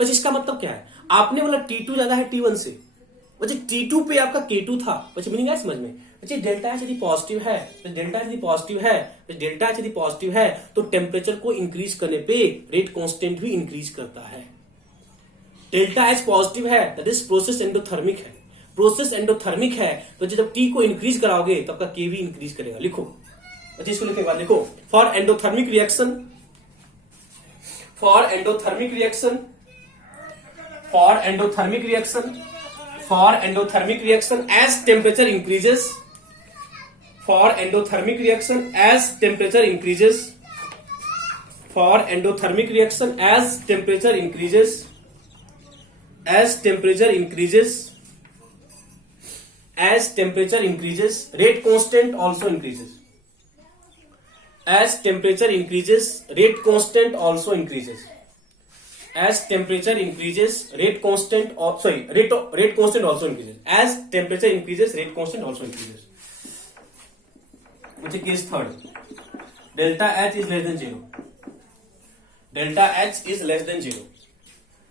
बच्चे इसका मतलब क्या है? आपने बोला T2 ज्यादा है T1 से, बच्चे T2 पे आपका K2 था। बच्चे मीनिंग है समझ में? बच्चे डेल्टा एच यदि पॉजिटिव है, तो डेल्टा एच यदि पॉजिटिव है, तो डेल्टा एच यदि पॉजिटिव है तो टेम्परेचर को इंक्रीज करने पे रेट कांस्टेंट भी इंक्रीज करता है। डेल्टा एच पॉजिटिव है दैट इज प्रोसेस एंडोथर्मिक है, प्रोसेस एंडोथर्मिक है तो जब टी को इंक्रीज कराओगे तो आपका के भी इंक्रीज करेगा। लिखो अच्छा, इसको लिखने के बाद लिखो for endothermic reaction, for endothermic reaction, for endothermic reaction, for endothermic reaction as temperature increases, for endothermic reaction as temperature increases, for endothermic reaction as temperature increases, as temperature increases, as temperature increases rate constant also increases, as temperature increases rate constant also increases, as temperature increases rate constant rate constant also increases, as temperature increases rate constant also increases. which is case third, delta H is less than 0, delta H is less than 0,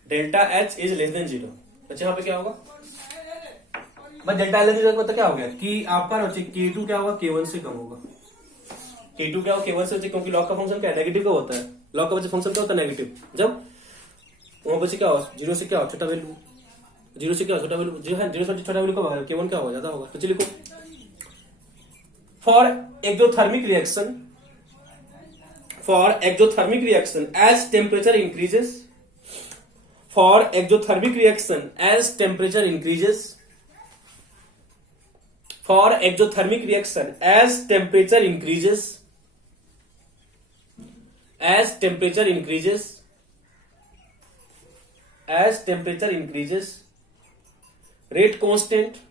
delta H is less than 0। बच्चे यहाँ पे क्या होगा, बस डेल्टा एच का मतलब क्या हो गया कि आपका बच्चे K2 क्या होगा, K1 से कम होगा। K2 क्या होगा, K1 से, क्योंकि लॉग का फंक्शन क्या है, नेगेटिव का होता है। लॉग का बच्चे फंक्शन क्या होता है, नेगेटिव। जब वहां बच्चे क्या होगा, 0 से क्या होगा, छोटा वैल्यू, 0 से क्या होगा, छोटा वैल्यू, 0 से छोटा वैल्यू का होगा, K1 क्या होगा, ज्यादा होगा। तो चलिए लिखो for exothermic reaction, for exothermic reaction as temperature increases, for exothermic reaction as temperature increases, for exothermic reaction as temperature increases, as temperature increases, as temperature increases rate constant,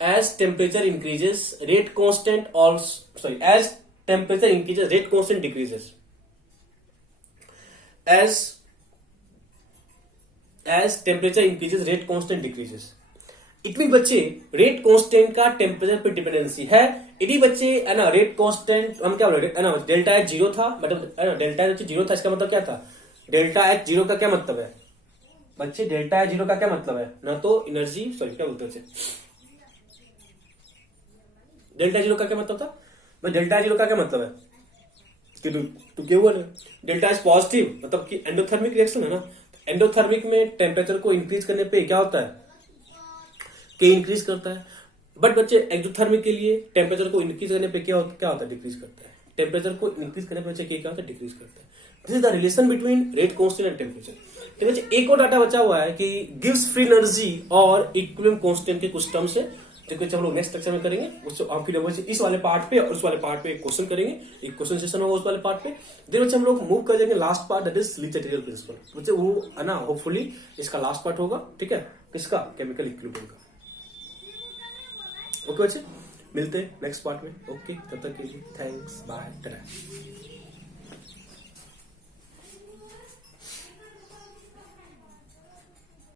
as temperature increases rate constant also, as temperature increases rate constant decreases, as temperature increases rate constant decreases। It mean बच्चे रेट कांस्टेंट का टेम्परेचर पे डिपेंडेंसी है। यदि बच्चे है ना रेट कांस्टेंट हम क्या बोल रहे हैं, डेल्टा एच 0 था, मतलब डेल्टा एच 0 था, इसका मतलब क्या था, डेल्टा एच 0 का क्या मतलब है बच्चे, डेल्टा एच 0 का क्या मतलब है, ना तो एनर्जी, सॉरी क्या बोलते हैं, डेल्टा 0 का क्या मतलब था, बस डेल्टा 0 का क्या मतलब है कि तू क्या हुआ ना, डेल्टा एच पॉजिटिव मतलब कि एंडोथर्मिक रिएक्शन है ना, एंडोथर्मिक में टेम्परेचर को इंक्रीज करने पे क्या होता है, के इंक्रीज करता है। बट बच्चे एक्सोथर्मिक के लिए टेम्परेचर को इंक्रीज करने पे क्या होता है, डिक्रीज करता है। टेम्परेचर को इंक्रीज करने पे क्या होता है, डिक्रीज करता है। This is the relation between rate constant and temperature. तो बच्चे एक और डाटा बचा हुआ है कि गिव्स फ्री एनर्जी और इक्विलिब्रियम कांस्टेंट के कुछ टर्म्स है, जो हम लोग नेक्स्ट लेक्चर में करेंगे। उससे आप फिर इस वाले पार्ट पे और उस वाले पार्ट पे एक क्वेश्चन करेंगे, एक क्वेश्चन सेशन होगा उस वाले पार्ट पे। देन बच्चे हम लोग मूव कर जाएंगे last part, that is Le Chatelier principle. बच्चे वो है ना, होपफुली इसका लास्ट पार्ट होगा, ठीक है, किसका, केमिकल इक्विलिब्रियम का। ओके बच्चे, मिलते हैं नेक्स्ट पार्ट में। ओके, तब तक के लिए थैंक्स, बाय, टाटा।